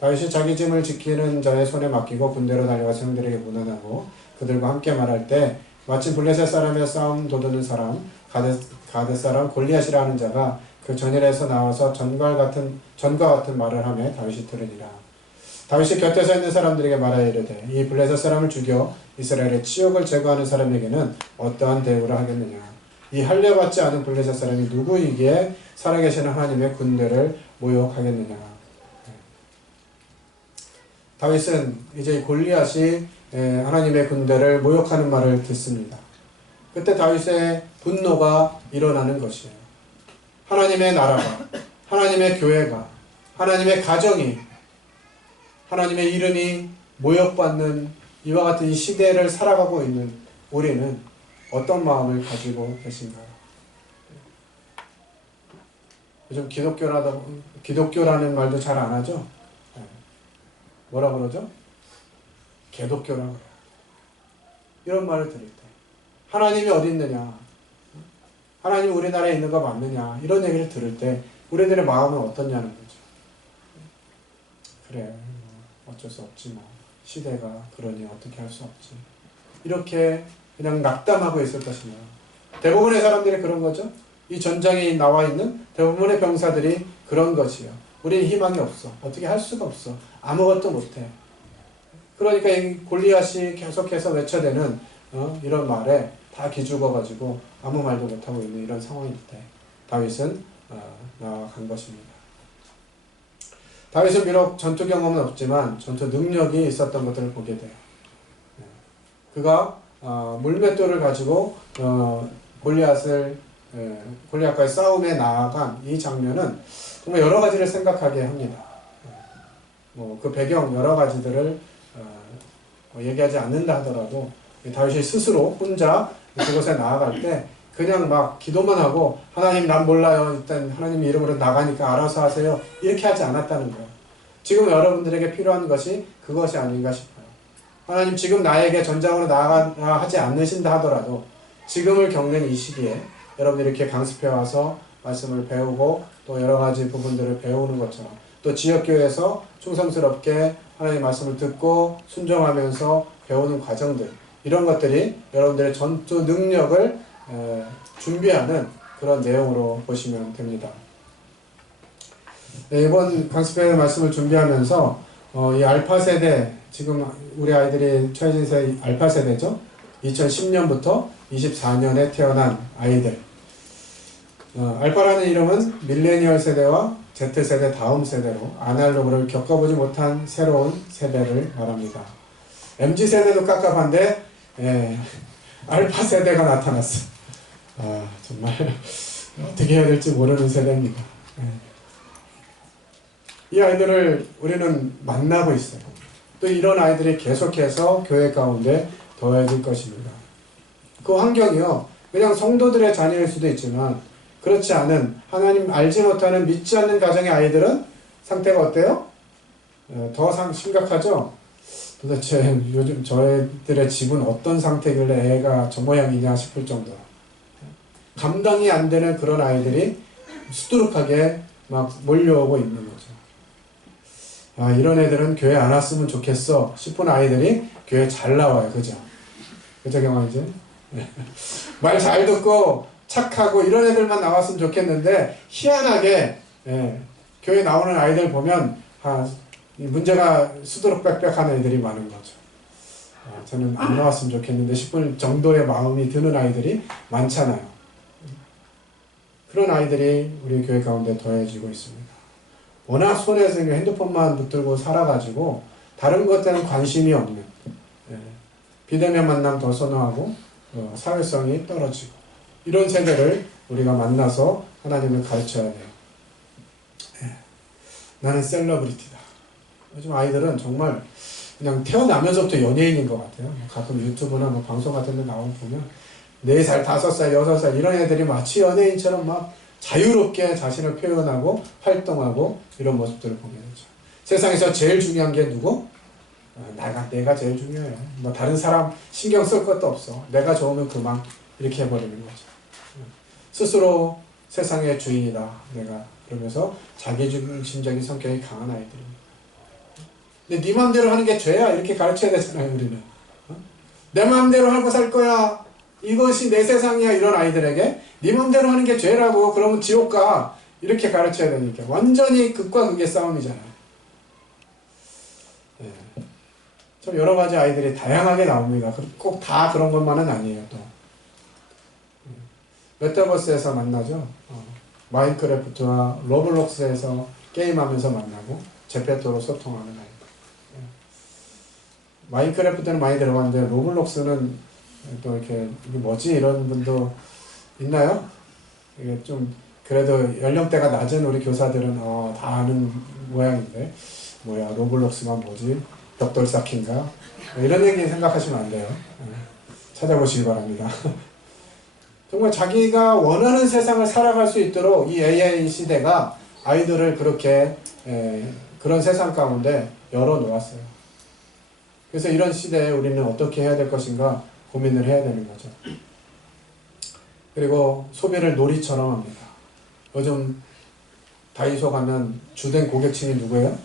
다윗이 자기 짐을 지키는 자의 손에 맡기고 군대로 달려가서 형들에게 문안하고 그들과 함께 말할 때 마침 블레셋 사람의 싸움 도두는 사람 가드 사람 골리앗이라 하는 자가 그 전열에서 나와서 전과 같은 말을 하며 다윗이 들으니라. 다윗이 곁에 서 있는 사람들에게 말하여 이르되 이 블레셋 사람을 죽여 이스라엘의 치욕을 제거하는 사람에게는 어떠한 대우를 하겠느냐. 이 할례받지 않은 블레셋 사람이 누구이기에 살아계시는 하나님의 군대를 모욕하겠느냐. 다윗은 이제 골리앗이 하나님의 군대를 모욕하는 말을 듣습니다. 그때 다윗의 분노가 일어나는 것이에요. 하나님의 나라가, 하나님의 교회가, 하나님의 가정이, 하나님의 이름이 모욕받는 이와 같은 이 시대를 살아가고 있는 우리는 어떤 마음을 가지고 계신가요? 요즘 기독교라는 말도 잘 안 하죠? 뭐라 그러죠? 개독교라고 해요. 이런 말을 들을 때 하나님이 어디 있느냐, 하나님이 우리나라에 있는 거 맞느냐, 이런 얘기를 들을 때 우리들의 마음은 어떠냐는 거죠. 그래, 어쩔 수 없지 뭐, 시대가 그러니 어떻게 할 수 없지, 이렇게 그냥 낙담하고 있을 것이냐. 대부분의 사람들이 그런 거죠. 이 전장에 나와 있는 대부분의 병사들이 그런 것이요. 우리는 희망이 없어, 어떻게 할 수가 없어, 아무것도 못해. 그러니까 이 골리앗이 계속해서 외쳐대는 이런 말에 다 기죽어가지고 아무 말도 못하고 있는 이런 상황일 때 다윗은 나아간 것입니다. 다윗은 비록 전투 경험은 없지만 전투 능력이 있었던 것들을 보게 돼요. 그가 물맷돌을 가지고 골리앗과의 싸움에 나아간 이 장면은 정말 여러 가지를 생각하게 합니다. 그 배경 여러 가지들을 얘기하지 않는다 하더라도 다윗이 스스로 혼자 그곳에 나아갈 때 그냥 막 기도만 하고 하나님 난 몰라요. 일단 하나님 이름으로 나가니까 알아서 하세요. 이렇게 하지 않았다는 거예요. 지금 여러분들에게 필요한 것이 그것이 아닌가 싶어요. 하나님 지금 나에게 전장으로 나아가 하지 않으신다 하더라도 지금을 겪는 이 시기에 여러분들이 이렇게 강습해 와서 말씀을 배우고 또 여러 가지 부분들을 배우는 것처럼 또 지역교회에서 충성스럽게 하나님 말씀을 듣고 순종하면서 배우는 과정들 이런 것들이 여러분들의 전투 능력을 준비하는 그런 내용으로 보시면 됩니다. 네, 이번 강습회 말씀을 준비하면서 이 알파 세대 지금 우리 아이들이 최진 세대 알파 세대죠. 2010년부터 24년에 태어난 아이들. 알파라는 이름은 밀레니얼 세대와 Z세대 다음 세대로 아날로그를 겪어보지 못한 새로운 세대를 말합니다. MZ세대도 깝깝한데 알파 세대가 나타났어. 정말 어떻게 해야 될지 모르는 세대입니다. 이 아이들을 우리는 만나고 있어요. 또 이런 아이들이 계속해서 교회 가운데 더해질 것입니다. 그 환경이요, 그냥 성도들의 자녀일 수도 있지만 그렇지 않은 하나님 알지 못하는 믿지 않는 가정의 아이들은 상태가 어때요? 더 심각하죠? 도대체 요즘 저희들의 집은 어떤 상태길래 애가 저 모양이냐 싶을 정도로 감당이 안 되는 그런 아이들이 수두룩하게 막 몰려오고 있는 거죠. 이런 애들은 교회 안 왔으면 좋겠어 싶은 아이들이 교회 잘 나와요. 그죠? 그죠, 경험이지? 말 잘 듣고 착하고 이런 애들만 나왔으면 좋겠는데 희한하게 교회 나오는 아이들 보면 문제가 수두룩빽빽한 애들이 많은 거죠. 저는 안 나왔으면 좋겠는데 싶은 정도의 마음이 드는 아이들이 많잖아요. 그런 아이들이 우리 교회 가운데 더해지고 있습니다. 워낙 손에서 핸드폰만 붙들고 살아가지고 다른 것들은 관심이 없는, 비대면 만남 더 선호하고 사회성이 떨어지고 이런 세대를 우리가 만나서 하나님을 가르쳐야 돼요. 나는 셀러브리티다. 요즘 아이들은 정말 그냥 태어나면서부터 연예인인 것 같아요. 가끔 유튜브나 뭐 방송 같은 데 나오면 보면 4살, 5살, 6살 이런 애들이 마치 연예인처럼 막 자유롭게 자신을 표현하고 활동하고 이런 모습들을 보게 되죠. 세상에서 제일 중요한 게 누구? 내가 제일 중요해요. 뭐 다른 사람 신경 쓸 것도 없어. 내가 좋으면 그만 이렇게 해버리는 거죠. 스스로 세상의 주인이다. 내가 그러면서 자기중심적인 성격이 강한 아이들입니다. 근데 네 마음대로 하는 게 죄야 이렇게 가르쳐야 되잖아요. 우리는 내 마음대로 하고 살 거야. 이것이 내 세상이야. 이런 아이들에게 네 마음대로 하는 게 죄라고 그러면 지옥 가 이렇게 가르쳐야 되니까 완전히 극과 극의 싸움이잖아요. 좀 여러 가지 아이들이 다양하게 나옵니다. 꼭 다 그런 것만은 아니에요. 또 메타버스에서 만나죠. 마인크래프트와 로블록스에서 게임하면서 만나고 제페토로 소통하는 아이들. 마인크래프트는 많이 들어봤는데 로블록스는 또 이렇게 이게 뭐지 이런 분도 있나요? 이게 좀 그래도 연령대가 낮은 우리 교사들은 다 아는 모양인데 뭐야 로블록스가 뭐지? 벽돌 쌓기인가? 이런 얘기 생각하시면 안 돼요. 찾아보시기 바랍니다. 정말 자기가 원하는 세상을 살아갈 수 있도록 이 AI 시대가 아이들을 그렇게 그런 세상 가운데 열어놓았어요. 그래서 이런 시대에 우리는 어떻게 해야 될 것인가 고민을 해야 되는 거죠. 그리고 소비를 놀이처럼 합니다. 요즘 다이소 가면 주된 고객층이 누구예요?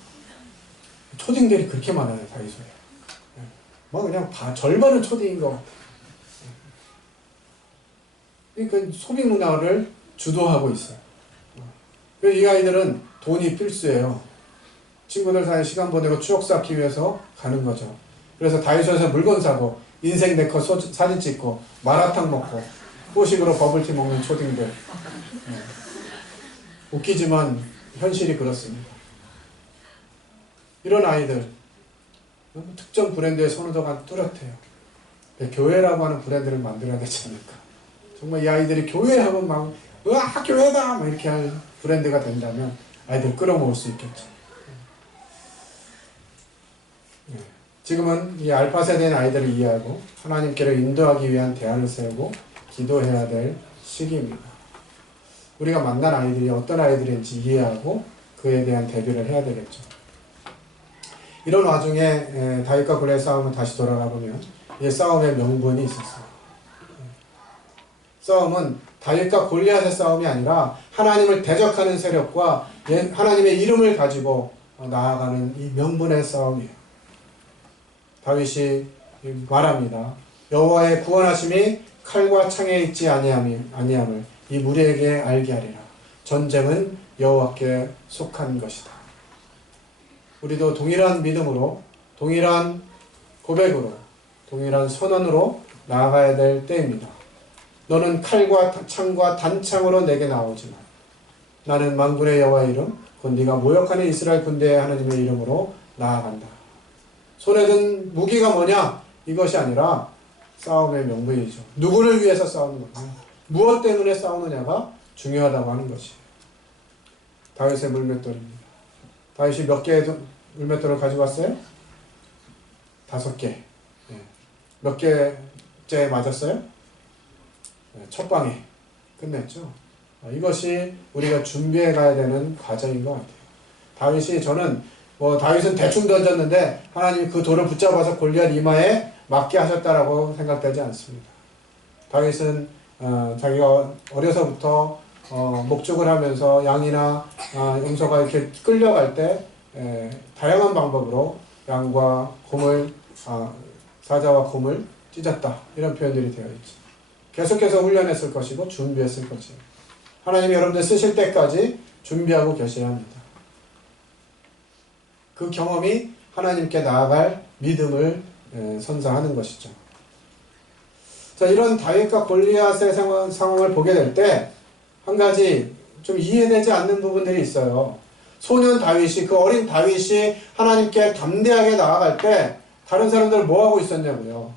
초딩들이 그렇게 많아요. 다이소에. 뭐 그냥 절반은 초딩인 것 같아요. 그러니까 소비 문화를 주도하고 있어요. 그래서 이 아이들은 돈이 필수예요. 친구들 사이에 시간 보내고 추억 쌓기 위해서 가는 거죠. 그래서 다이소에서 물건 사고 인생 네컷 사진 찍고 마라탕 먹고 후식으로 버블티 먹는 초딩들. 웃기지만 현실이 그렇습니다. 이런 아이들, 특정 브랜드의 선호도가 뚜렷해요. 교회라고 하는 브랜드를 만들어야 되지 않을까. 정말 이 아이들이 교회하면 막, 으아, 교회다! 막 이렇게 할 브랜드가 된다면 아이들 끌어모을 수 있겠죠. 지금은 이 알파 세대인 아이들을 이해하고 하나님께로 인도하기 위한 대안을 세우고 기도해야 될 시기입니다. 우리가 만난 아이들이 어떤 아이들인지 이해하고 그에 대한 대비를 해야 되겠죠. 이런 와중에 다윗과 골리앗 싸움을 다시 돌아가 보면 이 싸움의 명분이 있었어요. 싸움은 다윗과 골리앗의 싸움이 아니라 하나님을 대적하는 세력과 하나님의 이름을 가지고 나아가는 이 명분의 싸움이에요. 다윗이 말합니다. 여호와의 구원하심이 칼과 창에 있지 아니함을 이 무리에게 알게 하리라. 전쟁은 여호와께 속한 것이다. 우리도 동일한 믿음으로, 동일한 고백으로, 동일한 선언으로 나아가야 될 때입니다. 너는 칼과 창과 단창으로 내게 나오지만 나는 만군의 여호와의 이름, 곧 네가 모욕하는 이스라엘 군대의 하나님의 이름으로 나아간다. 손에 든 무기가 뭐냐? 이것이 아니라 싸움의 명분이죠. 누구를 위해서 싸우는 거냐? 무엇 때문에 싸우느냐가 중요하다고 하는 것이에요. 다윗의 물맷돌입니다. 다윗이 몇 개의 물맷돌을 가지고 왔어요? 5개. 몇 개째 맞았어요? 첫 방에 끝냈죠. 이것이 우리가 준비해 가야 되는 과정인 것 같아요. 다윗이 다윗은 대충 던졌는데 하나님이 그 돌을 붙잡아서 골리앗 이마에 맞게 하셨다라고 생각되지 않습니다. 다윗은 자기가 어려서부터 목축을 하면서 양이나 염소가 이렇게 끌려갈 때 다양한 방법으로 양과 곰을 사자와 곰을 찢었다 이런 표현들이 되어 있죠. 계속해서 훈련했을 것이고 준비했을 것이에요. 하나님이 여러분들 쓰실 때까지 준비하고 계셔야 합니다. 그 경험이 하나님께 나아갈 믿음을 선사하는 것이죠. 자, 이런 다윗과 골리앗의 상황을 보게 될 때 한 가지 좀 이해되지 않는 부분들이 있어요. 소년 다윗이, 그 어린 다윗이 하나님께 담대하게 나아갈 때 다른 사람들 뭐 하고 있었냐고요.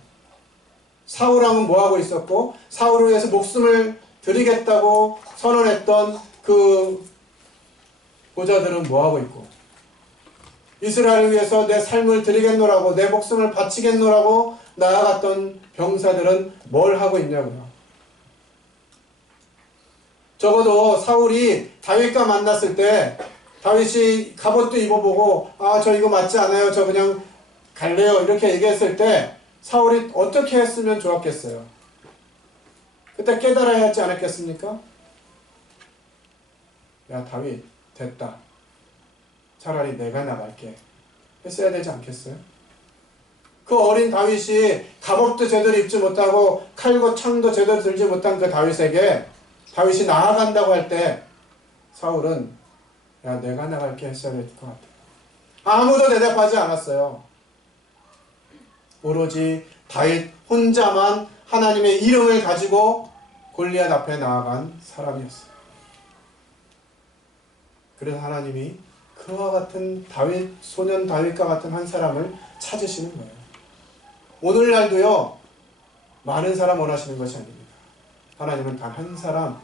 사울왕은 뭐 하고 있었고, 사울을 위해서 목숨을 드리겠다고 선언했던 그 보좌들은 뭐 하고 있고, 이스라엘을 위해서 내 삶을 드리겠노라고, 내 목숨을 바치겠노라고 나아갔던 병사들은 뭘 하고 있냐고요. 적어도 사울이 다윗과 만났을 때 다윗이 갑옷도 입어보고 저 이거 맞지 않아요, 저 그냥 갈래요 이렇게 얘기했을 때 사울이 어떻게 했으면 좋았겠어요? 그때 깨달아야 하지 않았겠습니까? 야, 다윗 됐다, 차라리 내가 나갈게 했어야 되지 않겠어요? 그 어린 다윗이 갑옷도 제대로 입지 못하고 칼과 창도 제대로 들지 못한 그 다윗에게 다윗이 나아간다고 할 때 사울은 야, 내가 나갈게 했어야 될 것 같아요. 아무도 대답하지 않았어요. 오로지 다윗 혼자만 하나님의 이름을 가지고 골리앗 앞에 나아간 사람이었어요. 그래서 하나님이 그와 같은 소년 다윗과 같은 한 사람을 찾으시는 거예요. 오늘날도요, 많은 사람 원하시는 것이 아닙니다. 하나님은 단 한 사람,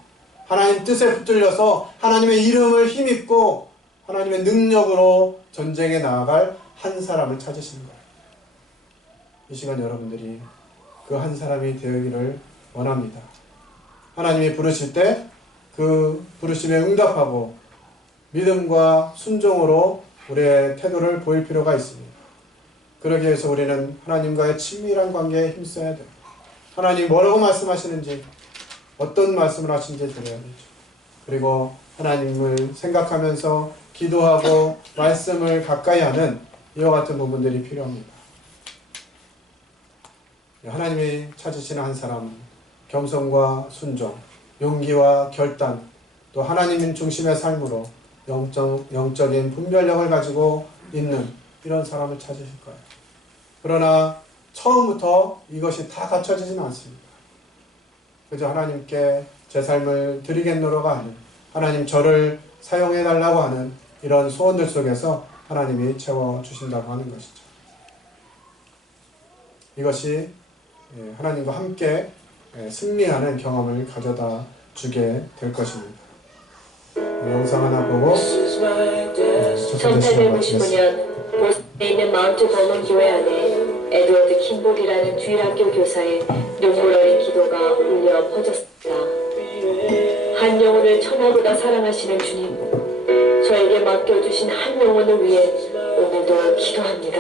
하나님 뜻에 붙들려서 하나님의 이름을 힘입고 하나님의 능력으로 전쟁에 나아갈 한 사람을 찾으시는 거예요. 이 시간 여러분들이 그 한 사람이 되기를 원합니다. 하나님이 부르실 때 그 부르심에 응답하고 믿음과 순종으로 우리의 태도를 보일 필요가 있습니다. 그러기 위해서 우리는 하나님과의 친밀한 관계에 힘써야 돼요. 하나님 뭐라고 말씀하시는지, 어떤 말씀을 하시는지 들어야 되죠. 그리고 하나님을 생각하면서 기도하고 말씀을 가까이 하는 이와 같은 부분들이 필요합니다. 하나님이 찾으시는 한 사람은 겸손과 순종, 용기와 결단, 또 하나님 중심의 삶으로 영적인 분별력을 가지고 있는 이런 사람을 찾으실 거예요. 그러나 처음부터 이것이 다 갖춰지지는 않습니다. 그저 하나님께 제 삶을 드리겠노라고 하는, 하나님 저를 사용해달라고 하는 이런 소원들 속에서 하나님이 채워주신다고 하는 것이죠. 이것이 하나님과 함께 승리하는 경험을 가져다 주게 될 것입니다. 영상 하나 보고 1895년 보스턴에 있는 마운트 버논 교회 안에 에드워드 킴볼이라는 주일학교 교사의 눈물 어린 기도가 울려 퍼졌습니다. 한 영혼을 천하보다 사랑하시는 주님, 저에게 맡겨주신 한 영혼을 위해 오늘도 기도합니다.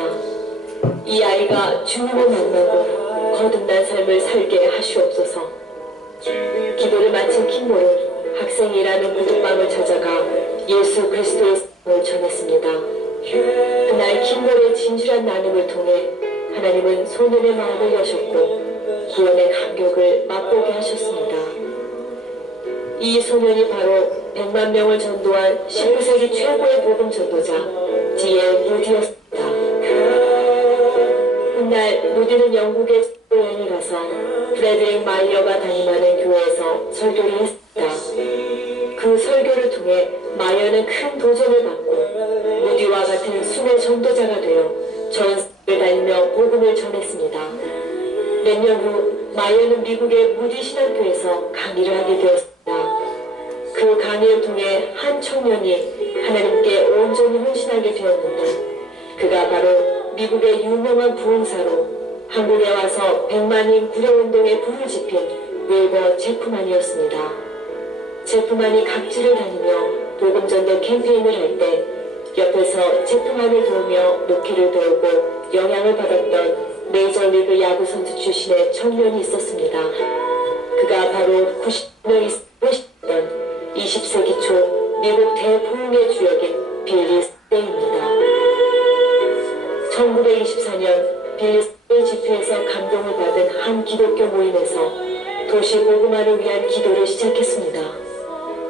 이 아이가 주님을 만나고 거듭난 삶을 살게 하시옵소서. 기도를 마친 킴볼은 학생이라는 구두방을 찾아가 예수 그리스도의 사랑을 전했습니다. 그날 킴볼의 진실한 나눔을 통해 하나님은 소년의 마음을 여셨고 구원의 감격을 맛보게 하셨습니다. 이 소년이 바로 100만 명을 전도한 19세기 최고의 복음 전도자 D.L. 무디였습니다. 훗날 무디는 영국에 여행을 가서 프레드릭 마이어가 담임하는 교회에서 설교를 했습니다. 그 설교를 통해 마이어는 큰 도전을 받고 무디와 같은 순회 전도자가 되어 전 세계를 다니며 복음을 전했습니다. 몇 년 후 마이어는 미국의 무디 신학교에서 강의를 하게 되었습니다. 그 강의를 통해 한 청년이 하나님께 온전히 헌신하게 되었는데 그가 바로 미국의 유명한 부흥사로 한국에 와서 100만인 구령운동에 불을 지핀 윌버 제프만이었습니다. 제프만이 각지를 다니며 복음전도 캠페인을 할 때 옆에서 제프만을 도우며 목회를 도우고 영향을 받았던 메이저리그 야구 선수 출신의 청년이 있었습니다. 그가 바로 90명이 있었던 20세기 초 미국 대부흥의 주역인 빌리 스테이입니다. 1924년 빌리 스테이 집회에서 감동을 받은 한 기독교 모임에서 도시 복음화를 위한 기도를 시작했습니다.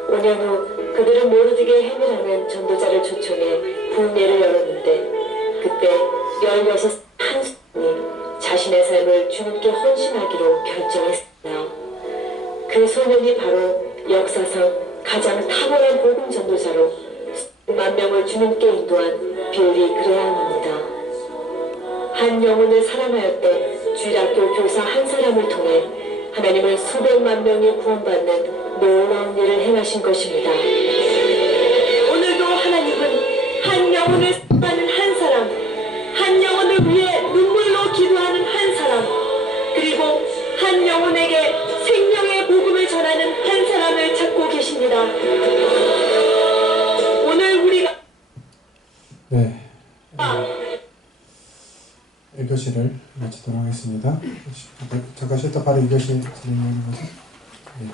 5년 후 그들은 모르드게 헤매라는 전도자를 초청해 부흥회를 열었는데 그때 16살 한 소년이 자신의 삶을 주님께 헌신하기로 결정했습니다. 그 소년이 바로 역사상 가장 탁월한 복음 전도자로 수만 명을 주님께 인도한 빌리 그레함입니다. 한 영혼을 사랑하였던 주일학교 교사 한 사람을 통해 하나님은 수백만 명이 구원받는 놀라운 일을 행하신 것입니다. 오늘도 하나님은 한 영혼을 사랑하는 한 사람, 한 영혼을 위해 눈물로 기도하는 한 사람, 그리고 한 영혼에게 생명의 복음을 전하는 한 사람을 찾고 계십니다. 오늘 우리가 이 교시를 마치도록 하겠습니다. 잠깐 쉬었다 바로 이 교시 진행하는 거죠.